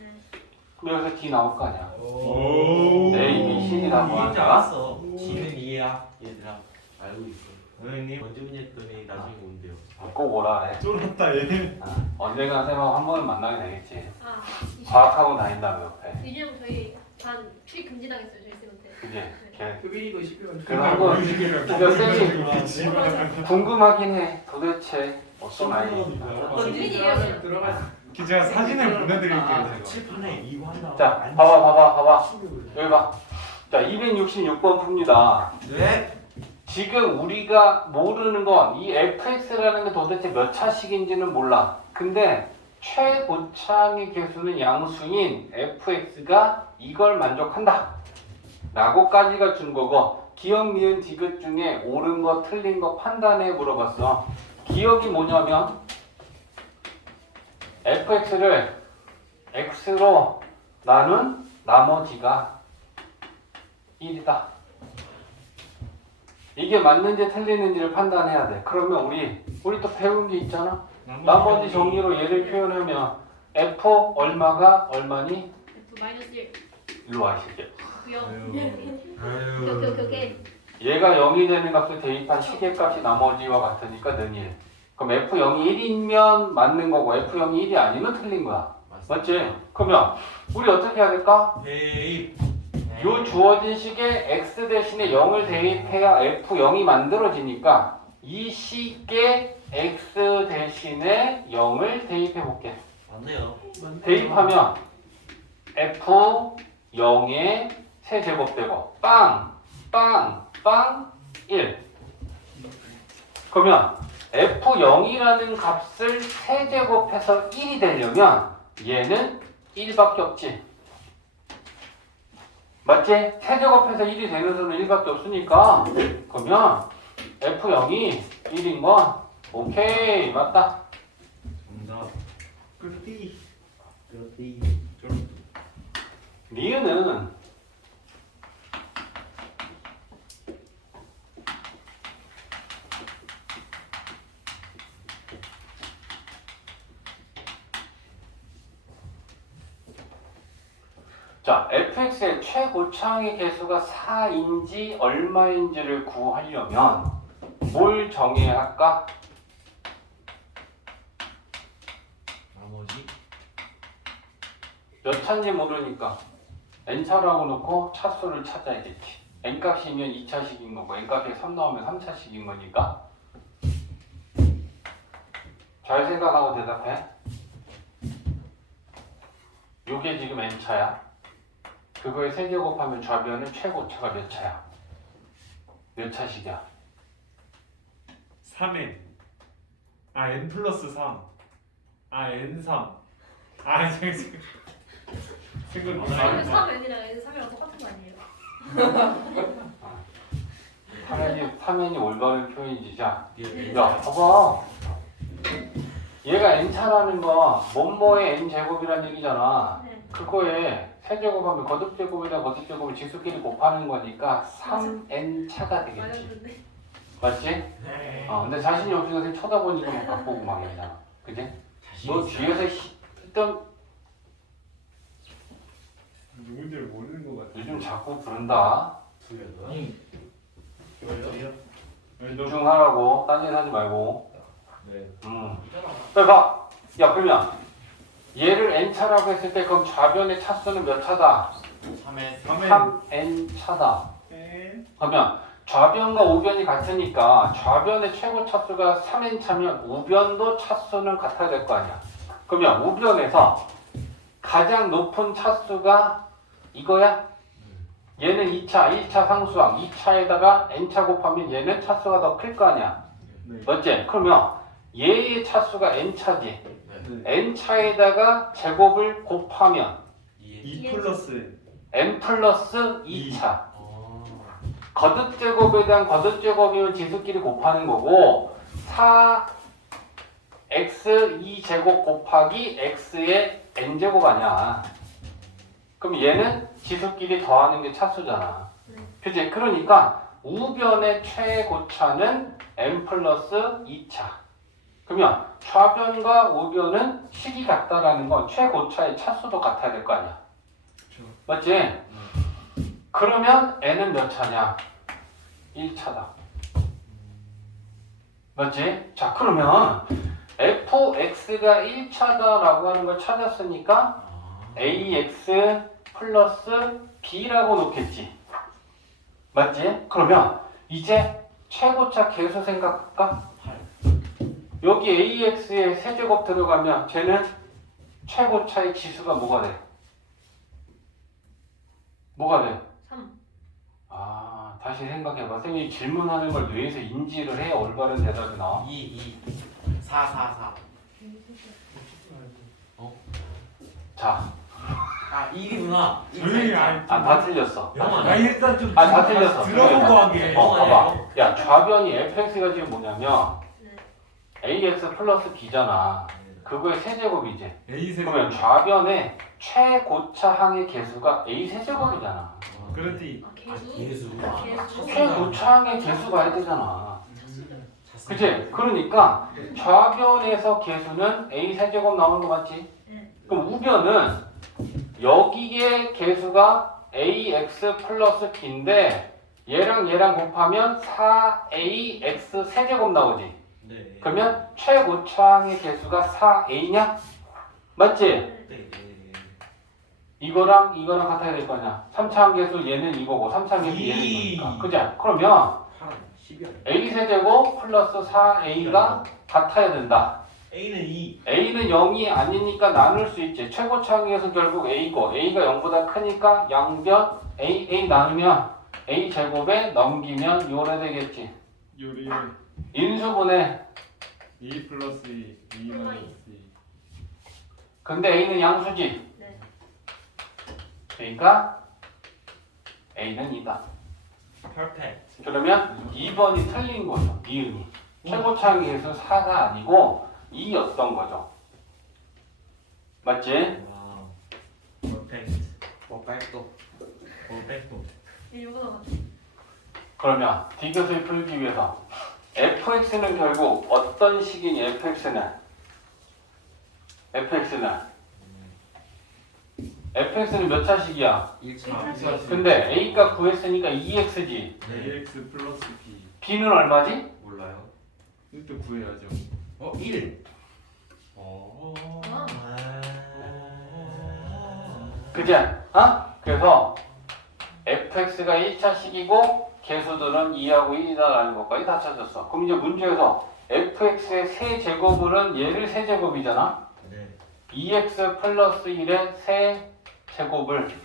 그럼 여기서 D 나올 거 아니야. 오. A, B, C라고 이해인 줄 한다. 알았어. D는 이해야. 얘들아. 알고 있어. 선생님. 먼저 했더니 나중에 온대요. 꼭 오라 그래. 쫄았다 얘. 언젠가 쌤하고 한 번은 만나게 되겠지. 아. 과학하고 다닌다며 옆에. 유진형 저희 반 출입 금지당했어요 저희 쌤한테. 그지? 걔. 흡인이도 12월. 그래서 한번 쌤이 궁금하긴 해. 도대체 어떤 아이인가. 유진이에요. 제가 사진을 보내드릴게요. 제가. 칠판에 이거 한다. 자, 봐봐. 여기 봐. 자, 266번 풉니다. 네. 지금 우리가 모르는 건 이 fx라는 게 도대체 몇 차식인지는 몰라. 근데 최고차항의 개수는 양수인 fx가 이걸 만족한다. 라고까지가 준 거고, 기억, 니은, 디귿 중에 옳은 거, 틀린 거 판단해 물어봤어. 기억이 뭐냐면 fx를 x로 나눈 나머지가 1이다. 이게 맞는지 틀리는지를 판단해야 돼. 그러면 우리 또 배운 게 있잖아. 나머지 정리로 얘를 표현하면 f 얼마가 얼마니? F 마이너스 1. 일로 와, 이 새끼야. F0. 오케이. 얘가 0이 되는 값을 대입한 시계값이 나머지와 같으니까 는 1. 그럼 f0이 1이면 맞는 거고 f0이 1이 아니면 틀린 거야. 맞지? 그러면 우리 어떻게 해야 될까? 대입. 요 주어진 식에 x 대신에 0을 대입해야 f0이 만들어지니까 이 식에 x 대신에 0을 대입해 볼게. 맞네요. 대입하면 f0의 세제곱되고 빵, 빵, 빵, 1. 그러면 f0이라는 값을 세제곱해서 1이 되려면 얘는 1밖에 없지. 맞지? 세제곱해서 1이 되는 수는 1밖에 없으니까 그러면 f0이 1인 건 오케이 맞다. 정답. 꿀띠. 꿀띠. 니은은 자, fx의 최고차항의 개수가 4인지 얼마인지를 구하려면 뭘 정해야 할까? 나머지. 몇 차인지 모르니까 n차라고 놓고 차수를 찾아야겠지. n값이면 2차식인 거고 n값이 3 나오면 3차식인 거니까 잘 생각하고 대답해. 요게 지금 n차야. 그거에 세제곱하면 좌변은 최고차가 몇 차야? 몇 차식이야? 3n. n 플러스 3. n3. 생각 N 3N이랑 N 3이랑 똑같은 거 아니에요? 3n이 올바른 표현이지. 자, 예. 야, 봐봐. 얘가 n차라는 건 뭐뭐의 n제곱이라는 얘기잖아. 네. 그거에 세제곱하면 거듭제곱이나 거듭제곱을 지수끼리 곱하는 거니까 3n차가 되겠지. 맞았는데. 맞지? 네. 근데 자신이 없으니까 그냥 쳐다보니까 막 바꾸고 막 이러잖아. 그지? 자신 너 있어요. 뒤에서 있던 누군지를 모르는 것 같아. 요즘 자꾸 부른다. 틀려도요? 이거요? 집중하라고. 딴 일 하지 말고. 네. 빨리 봐. 야, 그러면 얘를 n차라고 했을 때 그럼 좌변의 차수는 몇 차다? 3엔 3n차다. 네. 그러면 좌변과 우변이 같으니까 좌변의 최고 차수가 3n차면 우변도 차수는 같아야 될 거 아니야. 그러면 우변에서 가장 높은 차수가 이거야? 얘는 2차, 1차 상수항, 2차에다가 n차 곱하면 얘는 차수가 더 클 거 아니야. 네. 맞지? 그러면 얘의 차수가 n차지. 네. n차에다가 제곱을 곱하면 2 플러스 n 플러스 2차. 어. 거듭제곱에 대한 거듭제곱이면 지수끼리 곱하는 거고 4x 2제곱 곱하기 x의 n제곱 아니야. 그럼 얘는 지수끼리 더하는 게 차수잖아. 네. 그치? 그러니까 우변의 최고차는 n 플러스 2차. 그러면 좌변과 우변은 식이 같다라는 건 최고차의 차수도 같아야 될 거 아니야. 그렇죠. 맞지? 그러면 n은 몇 차냐? 1차다. 맞지? 자, 그러면 fx가 1차다라고 하는 걸 찾았으니까 ax 플러스 b라고 놓겠지. 맞지? 그러면 이제 최고차 계수 생각할까? 8. 여기 ax에 세제곱 들어가면 쟤는 최고차의 지수가 뭐가 돼? 뭐가 돼? 3. 다시 생각해봐. 선생님이 질문하는 걸 뇌에서 인지를 해 올바른 대답이 나와. 2 4 4 자, 1이구나. 조용히 다 틀렸어. 영화 일단 좀 다 틀렸어. 들어보고 하게. 봐봐. 야, 좌변이 fx가 지금 뭐냐면 네. ax 플러스 b잖아. 그거의 세제곱이지. A 세제곱. 그러면 좌변의 최고차 항의 개수가 a 세제곱이잖아. 그렇지. 개수. 개수. 개수. 최고차 항의 개수가 해야 되잖아. 차수죠. 그치? 그러니까 좌변에서 개수는 a 세제곱 나오는 거 맞지? 네. 그럼 우변은 여기에 개수가 ax 플러스 b인데 얘랑 얘랑 곱하면 4ax 세제곱 나오지. 네. 그러면 최고차항의 개수가 4a냐? 맞지? 네. 이거랑 이거랑 같아야 될 거 아니야. 3차항 개수 얘는 이거고 3차항 개수 얘는 이거니까. 그죠? 그러면 8 12야. a 세제곱 플러스 4a가 같아야 된다. A는 2. a는 0이 아니니까 나눌 수 있지. 최고차항에서 결국 a고 a가 0보다 크니까 양변 a 나누면 a 제곱에 넘기면 요래 되겠지. 요리 인수분해. 2 플러스 2 마이너스 2. 근데 a는 양수지. 네. 그러니까 a는 2다. Perfect. 그러면 2번이 틀린 거죠. 이음이. 최고차항 개수 4가 아니고 2였던 거죠. 맞지? 와우. Perfect. Perfect. 이거 나갔다. 그러면 디귿을 풀기 위해서 fx는 결국 어떤 식이니 fx는 몇 차식이야? 1차. 근데 a가 구했으니까 2x지. AX 플러스 B. b는 얼마지? 몰라요. 이것도 구해야죠. 1. 아. 그지? 그래서 fx가 1차식이고 개수들은 2하고 1이다라는 것까지 다 찾았어. 그럼 이제 문제에서 fx의 세제곱은 얘를 세제곱이잖아. 네. 2x 플러스 1의 세제곱을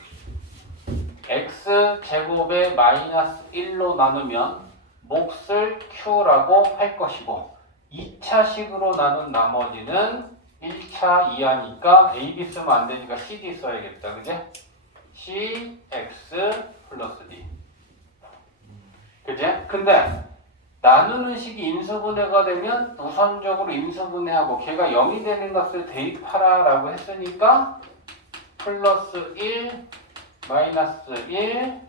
x제곱에 마이너스 1로 나누면 몫을 q라고 할 것이고 2차식으로 나눈 나머지는 1차 이하니까 a, b 쓰면 안 되니까 c, d 써야겠다. 그제? c, x 플러스 d. 그제? 근데 나누는 식이 인수분해가 되면 우선적으로 인수분해하고 걔가 0이 되는 것을 대입하라 라고 했으니까 플러스 1, 마이너스 1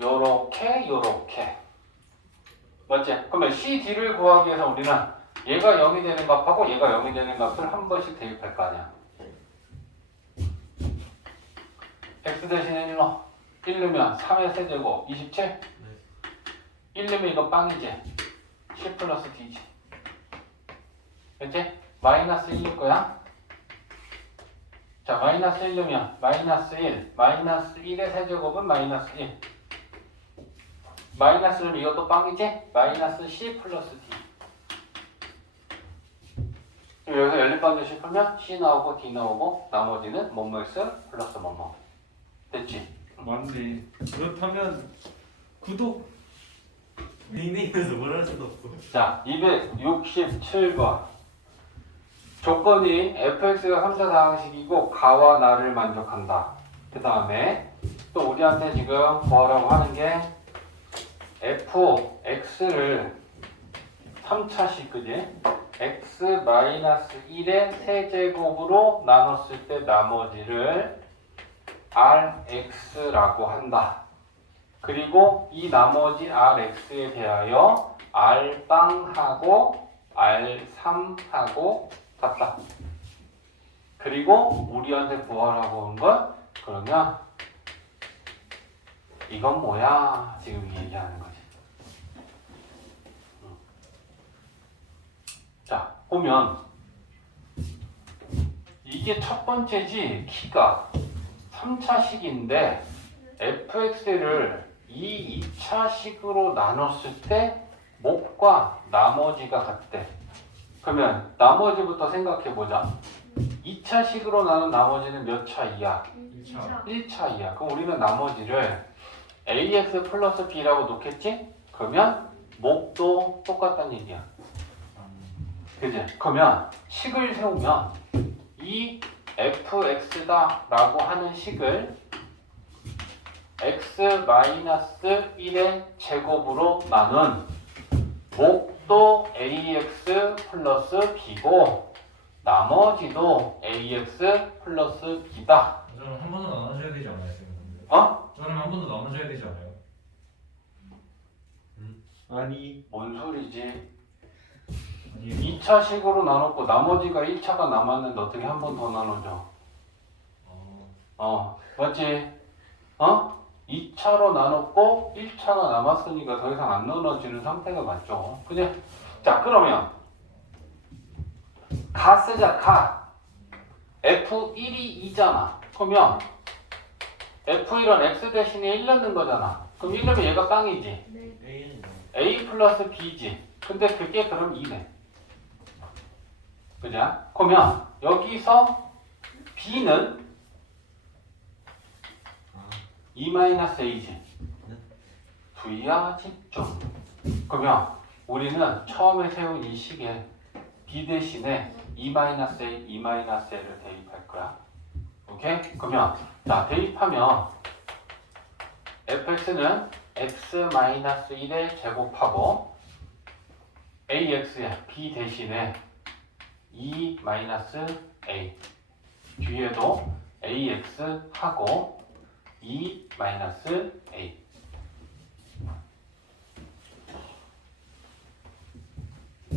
요렇게 맞지? 그러면 CD를 구하기 위해서 우리는 얘가 0이 되는 값하고 얘가 0이 되는 값을 한 번씩 대입할 거 아니야. x 대신에 1로 1 넣으면 3의 세제곱 27 1 넣으면 이거 빵이지. C 플러스 D지. 그치? 마이너스 1일 거야. 자, 마이너스 1 넣으면 마이너스 1. 마이너스 1의 세제곱은 마이너스 1. 마이너스 넣으면 이것도 빵이지? 마이너스 C 플러스 D. 여기서 연립방정식 풀면 C 나오고 D 나오고 나머지는 뭐뭐 X 플러스 뭐뭐. 됐지? 맞네. 그렇다면 구독. 닉네임에서 뭘 할 수도 없고. 자, 267번. 조건이 fx가 3차 다항식이고 가와 나를 만족한다. 그 다음에 또 우리한테 지금 구하라고 하는 게 fx를 3차식 그지? x-1의 세제곱으로 나눴을 때 나머지를 rx라고 한다. 그리고 이 나머지 rx에 대하여 r빵하고 r3하고 같다. 그리고 우리한테 구하라고 한 건 그러면 이건 뭐야? 지금 얘기하는 거지. 자, 보면 이게 첫 번째지. 키가 3차식인데 fx를 이 2차식으로 나눴을 때 몫과 나머지가 같대. 그러면 나머지부터 생각해보자. 2차식으로 나눈 나머지는 몇 차 이하? 1차. 1차 이하. 그럼 우리는 나머지를 ax 플러스 b라고 놓겠지? 그러면 몫도 똑같다는 얘기야. 그지? 그러면 식을 세우면 이 fx다 라고 하는 식을 x-1의 제곱으로 나눈 몫도 ax 플러스 b고 나머지도 ax 플러스 b다. 저는 한 번 더 나눠줘야 되지 않아요, 선생님? 어? 저는 한 번 더 나눠줘야 되지 않아요? 아니. 뭔 소리지? 아니, 2차식으로 나눴고 나머지가 1차가 남았는데 어떻게 한 번 더 나눠줘? 맞지? 2차로 나눴고 1차가 남았으니까 더 이상 안 나눠지는 상태가 맞죠? 그지? 자, 그러면 가 쓰자. 가 F1이 2잖아. 그러면 F1은 X 대신에 1 넣는 거잖아. 그럼 1 넣으면 얘가 빵이지. 네. A는 A 플러스 B지. 근데 그게 그럼 2네. 그죠? 그러면 여기서 B는 2-A지. V야 집중. 그러면 우리는 처음에 세운 이 식에 B 대신에 2-A, 2-A를 대입할 거야. 오케이? 그러면 자 대입하면 fx는 x-1에 제곱하고 ax에 b 대신에 2-a 뒤에도 ax 하고 2-a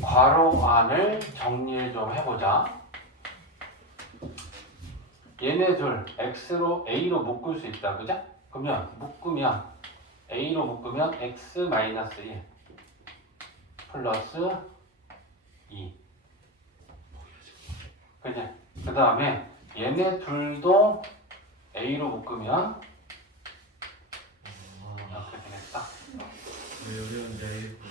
괄호 안을 정리 좀 해보자. 얘네 둘 x로 a로 묶을 수 있다, 그죠? 그러면 묶으면 a로 묶으면 x-1 플러스 2 그지? 그 다음에 얘네 둘도 a로 묶으면 이렇게 되겠다. 어려운데.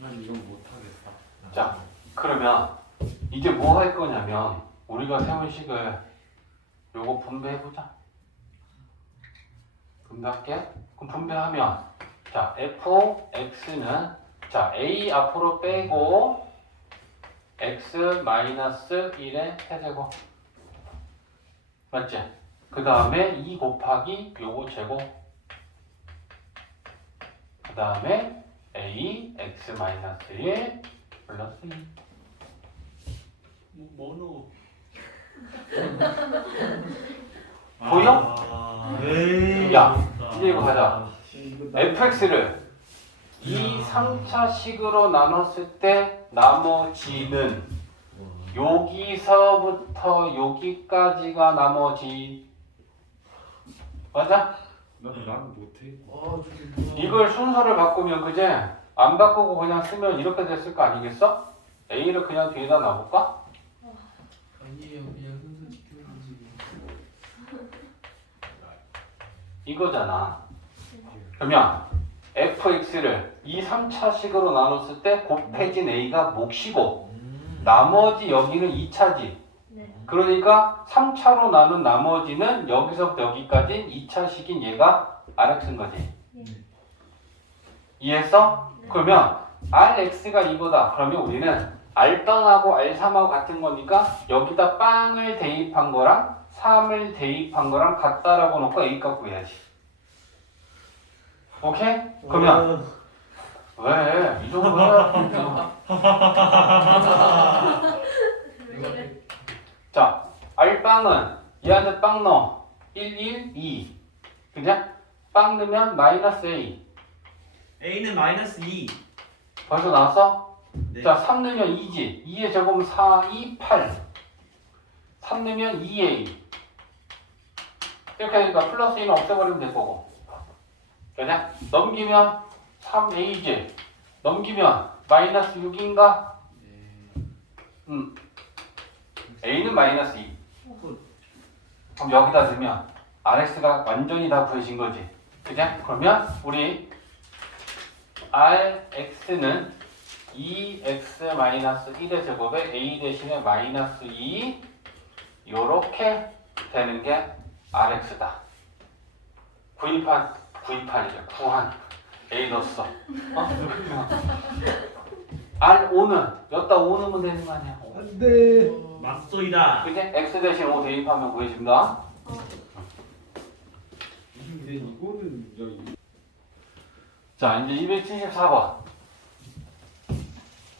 난 이건 못하겠다. 자, 그러면 이제 뭐 할 거냐면 우리가 세운 식을 요거 분배해보자. 분배할게. 그럼 분배하면 자 fx는 자 a 앞으로 빼고 x 마이너스 1의 세제곱 맞지? 그 다음에 2 곱하기 요거 제곱 그 다음에 a x 마이너스 1 플러스 2 뭐노? 보여? 에이. 야, 이제 이거 가자. fx를 2, 3차 식으로 나눴을 때 나머지는 여기서부터 여기까지가 나머지 맞아? 나는 못해. 이걸 순서를 바꾸면 그제 안 바꾸고 그냥 쓰면 이렇게 됐을 거 아니겠어? A를 그냥 뒤에다 놔볼까? 아니에요, 그냥 순서 지켜야지. 이거잖아. 그러면 fx를 2, 3차 식으로 나눴을 때 곱해진 A가 몫이고 나머지 여기는 2차지. 네. 그러니까 3차로 나눈 나머지는 여기서부터 여기까지 2차식인 얘가 Rx인 거지. 네. 이해했어? 네. 그러면 Rx가 이거다. 그러면 우리는 R0하고 R3하고 같은 거니까 여기다 빵을 대입한 거랑 3을 대입한 거랑 같다라고 놓고 A값 구해야지. 오케이? 그러면 왜? 이 정도 해야 자, R빵은 얘한테 빵 넣어. 1, 1, 2. 그냥? 빵 넣으면 마이너스 A. A는 마이너스 2. 벌써 나왔어? 네. 자, 3 넣으면 2지. 2의 제곱은 4, 2, 8. 3 넣으면 2A. 이렇게 하니까 플러스 2는 없애버리면 될 거고. 그냥? 넘기면 3A지. 넘기면 마이너스 6인가? A는 마이너스 2. 그럼 여기다 넣으면 RX가 완전히 다 구해진 거지. 그냥? 그러면 우리 RX는 2x-1의 제곱에 A 대신에 마이너스 2 요렇게 되는 게 RX다. 구입한이죠. 구한. A 넣었어. R5는 여기다 5 넣으면 되는 거 아니야. 안돼. 맞소이다. 그지? X 대신 5 대입하면 구해집니다. 근데 이거는 여기. 자, 이제 274번.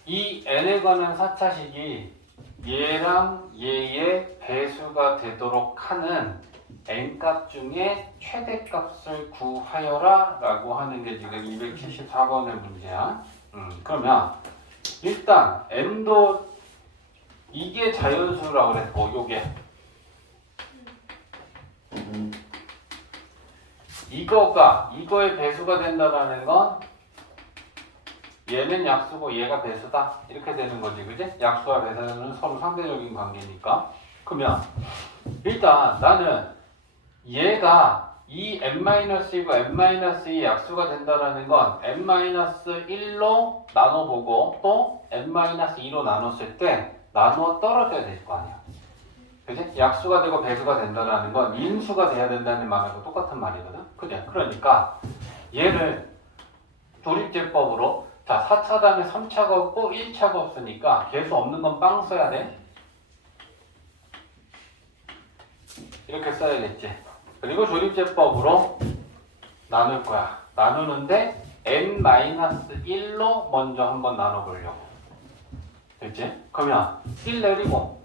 이 n에 관한 4차식이 얘랑 얘의 배수가 되도록 하는 n값 중에 최대값을 구하여라 라고 하는 게 지금 274번의 문제야. 그러면 일단 n도 이게 자연수라고 그랬고 요게 이거가 이거의 배수가 된다라는 건 얘는 약수고 얘가 배수다 이렇게 되는 거지, 그지? 약수와 배수는 서로 상대적인 관계니까. 그러면 일단 나는 얘가 이 n-1이고 n-2의 약수가 된다라는 건 n-1로 나눠보고 또 n-2로 나눴을 때 나누어 떨어져야 될 거 아니야. 그지? 약수가 되고 배수가 된다라는 건 인수가 돼야 된다는 말하고 똑같은 말이거든. 그지? 그러니까 얘를 조립제법으로 자 4차 다음에 3차가 없고 1차가 없으니까 개수 없는 건 빵 써야 돼. 이렇게 써야겠지. 그리고 조립제법으로 나눌 거야. 나누는데 n-1로 먼저 한번 나눠보려고. 됐지? 그러면 1 내리고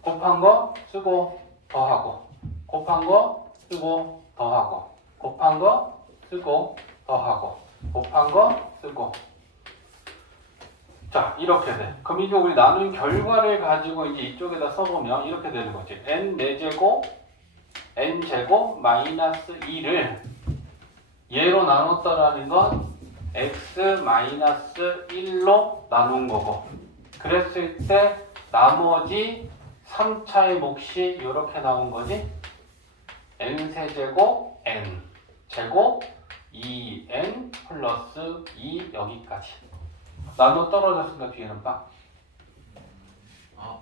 곱한 거 쓰고 더하고 곱한 거 쓰고 더하고 곱한 거 쓰고 더하고 곱한 거 쓰고 자 이렇게 돼. 그럼 이제 우리 나눈 결과를 가지고 이제 이쪽에다 써보면 이렇게 되는 거지. n 4제곱 n제곱 마이너스 2를 얘로 나눴다라는 건 x 마이너스 1로 나눈 거고 그랬을 때 나머지 3차의 몫이 이렇게 나온 거지. n세제곱 n 제곱 2n 플러스 2 여기까지 나눠 떨어졌으니까 뒤에는 빵. 아,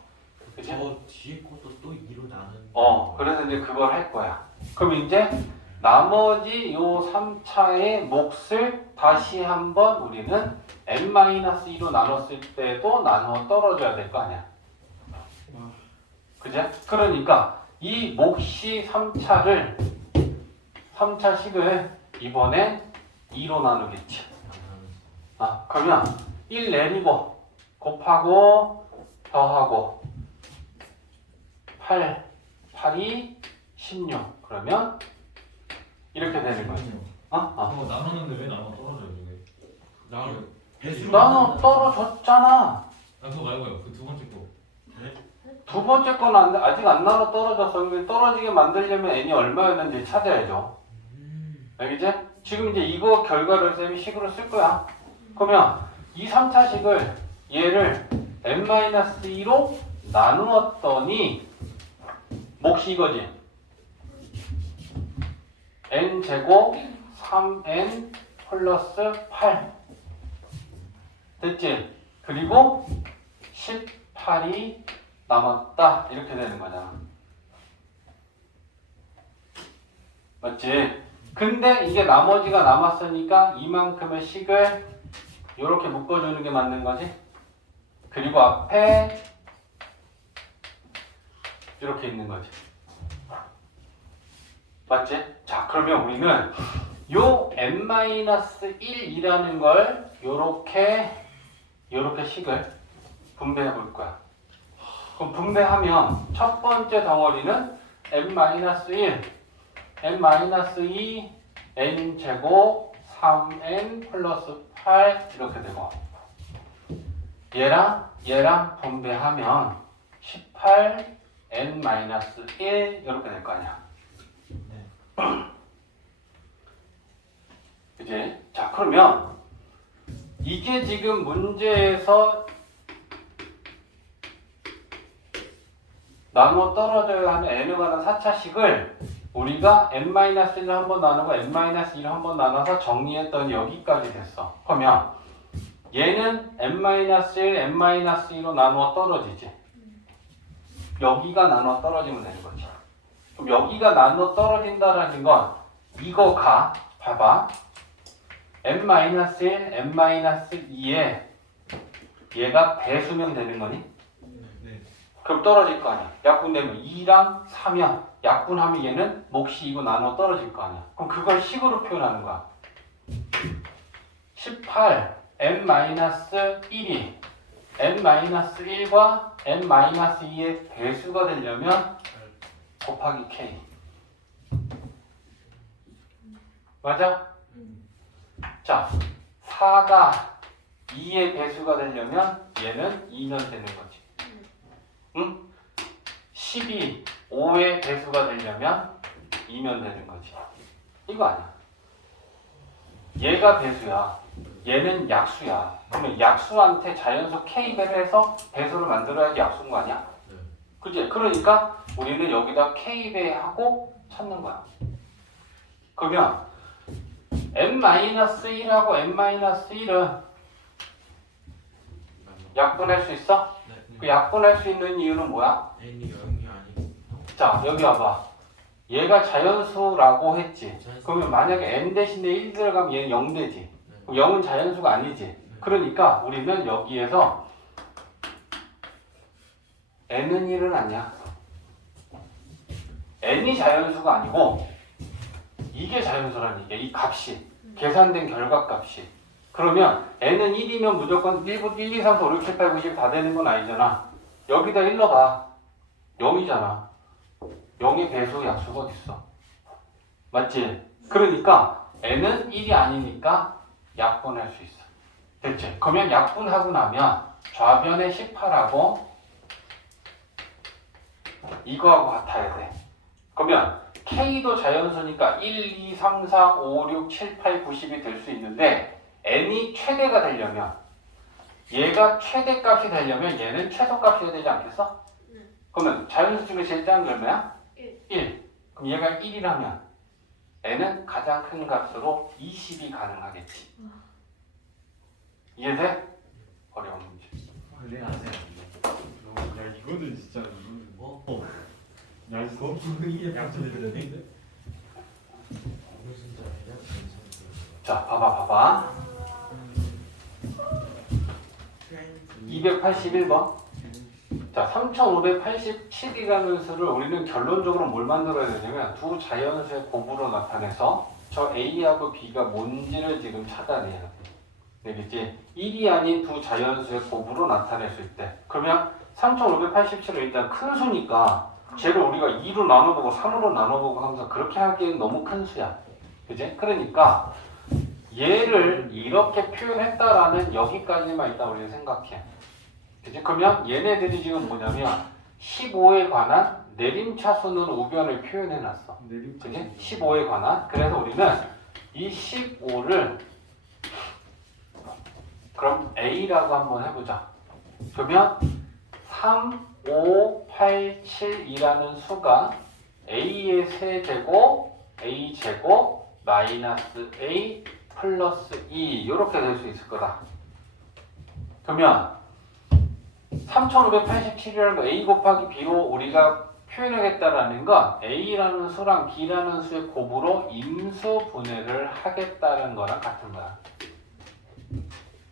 그지? 뒤에 것도 또 2로 나눈. 그래서 이제 그걸 할 거야. 그럼 이제 나머지 요 3차의 몫을 다시 한번 우리는 n-2로 나눴을 때도 나누어 떨어져야 될 거 아니야. 그제? 그러니까 이 몫이 3차식을 이번엔 2로 나누겠지. 그러면 1 내리고 곱하고 더하고 8, 8이 16 그러면 이렇게 되는 거지. 나누는데 왜 나눠 떨어져요 이게? 나는 나눠 떨어졌잖아. 그거 말고요. 그 두 번째 거. 두 번째 건 아직 안 나눠 떨어졌어. 그러면 떨어지게 만들려면 n이 얼마였는지 찾아야죠. 알겠지? 지금 이제 이거 결과를 쌤이 식으로 쓸 거야. 그러면 이 3차식을 얘를 n-2로 나누었더니 몫이 이거지. n제곱 3n 플러스 8 됐지? 그리고 18이 남았다 이렇게 되는 거잖아. 맞지? 근데 이게 나머지가 남았으니까 이만큼의 식을 이렇게 묶어주는 게 맞는 거지. 그리고 앞에 이렇게 있는 거지. 맞지? 자, 그러면 우리는 요 n-1이라는 걸 요렇게 식을 분배해 볼 거야. 그럼 분배하면 첫 번째 덩어리는 n-1, n-2, n제곱 3n 플러스 8 이렇게 되고 얘랑 분배하면 18 n-1 이렇게 될 거 아니야. 그지? 자, 그러면 이게 지금 문제에서 나누어 떨어져야 하는 n에 관한 4차식을 우리가 n-1을 한번 나누고 n-2를 한번 나눠서 정리했더니 여기까지 됐어. 그러면 얘는 n-1, n-2로 나누어 떨어지지. 여기가 나누어 떨어지면 되는 거지. 그럼 여기가 나누어 떨어진다라는 건 이거가 봐봐. n-1, n-2에 얘가 배수면 되는 거니? 네. 그럼 떨어질 거 아니야. 약분되면 2랑 4면 약분하면 얘는 몫이 이거 나눠 떨어질 거 아니야. 그럼 그걸 식으로 표현하는 거야. 18 n-1이 n-1과 n-2의 배수가 되려면 곱하기 k. 맞아? 자, 4가 2의 배수가 되려면 얘는 2면 되는 거지. 응? 10이 5의 배수가 되려면 2면 되는 거지. 이거 아니야. 얘가 배수야. 얘는 약수야. 그러면 약수한테 자연수 K배를 해서 배수를 만들어야지 약수인 거 아니야? 그치? 그러니까 우리는 여기다 K배하고 찾는 거야. 그러면 n-1하고 n-1은 약분할 수 있어? 그 약분할 수 있는 이유는 뭐야? n이 0이 아니고. 자, 여기 와봐. 얘가 자연수라고 했지. 그러면 만약에 n 대신에 1 들어가면 얘는 0 되지. 그럼 0은 자연수가 아니지. 그러니까 우리는 여기에서 n은 1은 아니야. n이 자연수가 아니고 이게 자연수라는 얘기야. 이 값이. 계산된 결과값이. 그러면 n은 1이면 무조건 1, 2, 3, 4, 5, 6, 7, 8, 9, 10 다 되는 건 아니잖아. 여기다 1 넣어봐. 0이잖아. 0의 배수 약수가 어딨어? 맞지? 그러니까 n은 1이 아니니까 약분할 수 있어. 됐지? 그러면 약분하고 나면 좌변의 18하고 이거하고 같아야 돼. 그러면 K도 자연수니까 1, 2, 3, 4, 5, 6, 7, 8, 9, 10이 될 수 있는데 n이 최대가 되려면 얘가 최대값이 되려면 얘는 최소값이어야 되지 않겠어? 그러면 자연수 중에 제일 작은 게 얼마야? 1. 그럼 얘가 1이라면 n은 가장 큰 값으로 20이 가능하겠지. 이해돼? 어려운 문제. 네, 안 돼요. 야, 이거 이거는 진짜 그거 분명히 약점이 들렸는데. 무슨 자리냐? 자, 봐봐. 281번. 자, 3587이라는 수를 우리는 결론적으로 뭘 만들어야 되냐면 두 자연수의 곱으로 나타내서 저 A하고 B가 뭔지를 지금 찾아내야 돼. 되겠지? 1이 아닌 두 자연수의 곱으로 나타낼 수 있대. 그러면 3587은 일단 큰 수니까 쟤를 우리가 2로 나눠보고 3으로 나눠보고 하면서 그렇게 하기엔 너무 큰 수야. 그지? 그러니까 얘를 이렇게 표현했다라는 여기까지만 일단 우리는 생각해. 그지? 그러면 얘네들이 지금 뭐냐면 15에 관한 내림차순으로 우변을 표현해놨어. 그지? 15에 관한. 그래서 우리는 이 15를 그럼 A라고 한번 해보자. 그러면 3, 5, 8, 7이라는 수가 A의 세제곱, A제곱, 마이너스 A 플러스 2 이렇게 될 수 있을 거다. 그러면 3587이라는 거 A 곱하기 B로 우리가 표현하겠다라는 건 A라는 수랑 B라는 수의 곱으로 인수분해를 하겠다는 거랑 같은 거야.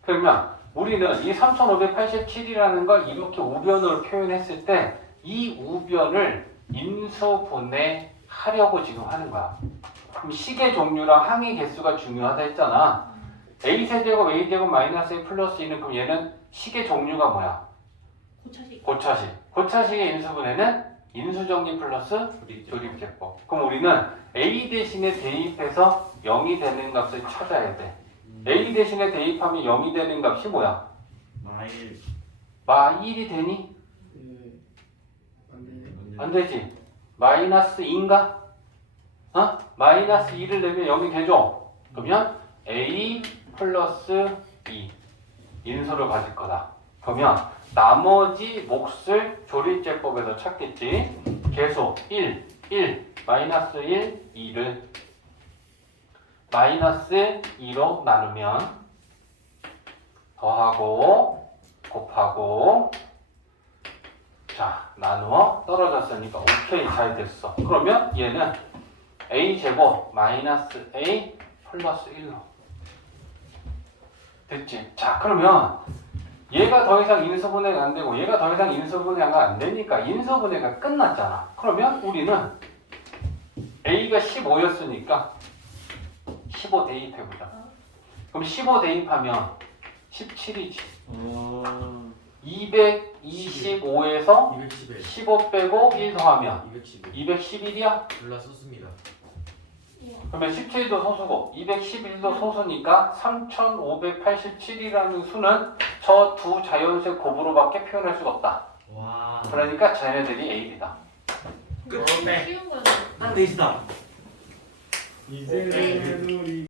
그러면 우리는 이 3587이라는 걸 이렇게 우변으로 표현했을 때 이 우변을 인수분해하려고 지금 하는 거야. 그럼 식의 종류랑 항의 개수가 중요하다 했잖아. A세제곱, A제곱, 마이너스 A 플러스 2는 그럼 얘는 식의 종류가 뭐야? 고차식. 고차식. 고차식의 인수분해는 인수정리 플러스 조립제법. 그럼 우리는 A 대신에 대입해서 0이 되는 값을 찾아야 돼. A 대신에 대입하면 0이 되는 값이 뭐야? 마일. 마1이 되니? 안 되네. 안 되지. 마이너스 2인가? 어? 마이너스 2를 내면 0이 되죠? 그러면 A 플러스 2 인수를 가질 거다. 그러면 나머지 몫을 조립제법에서 찾겠지. 계속 1, 마이너스 1, 2를 마이너스 2로 나누면 더하고 곱하고 자 나누어 떨어졌으니까 오케이 잘 됐어. 그러면 얘는 A제곱 마이너스 A 플러스 1로 됐지? 자 그러면 얘가 더 이상 인수분해가 안 되고 얘가 더 이상 인수분해가 안 되니까 인수분해가 끝났잖아. 그러면 우리는 A가 15였으니까 15 대입해보자. 그럼 15 대입하면 17이지. 225에서 211. 15 빼고 1 더하면 211. 211이야? 졸라 썼습니다. 우와. 그러면 17도 소수고 211도 소수니까 3587이라는 수는 저 두 자연수의 곱으로밖에 표현할 수가 없다. 와. 그러니까 쟤네들이 A이다. 끝. 쉬운 거는 안 되시다. 이제는 우리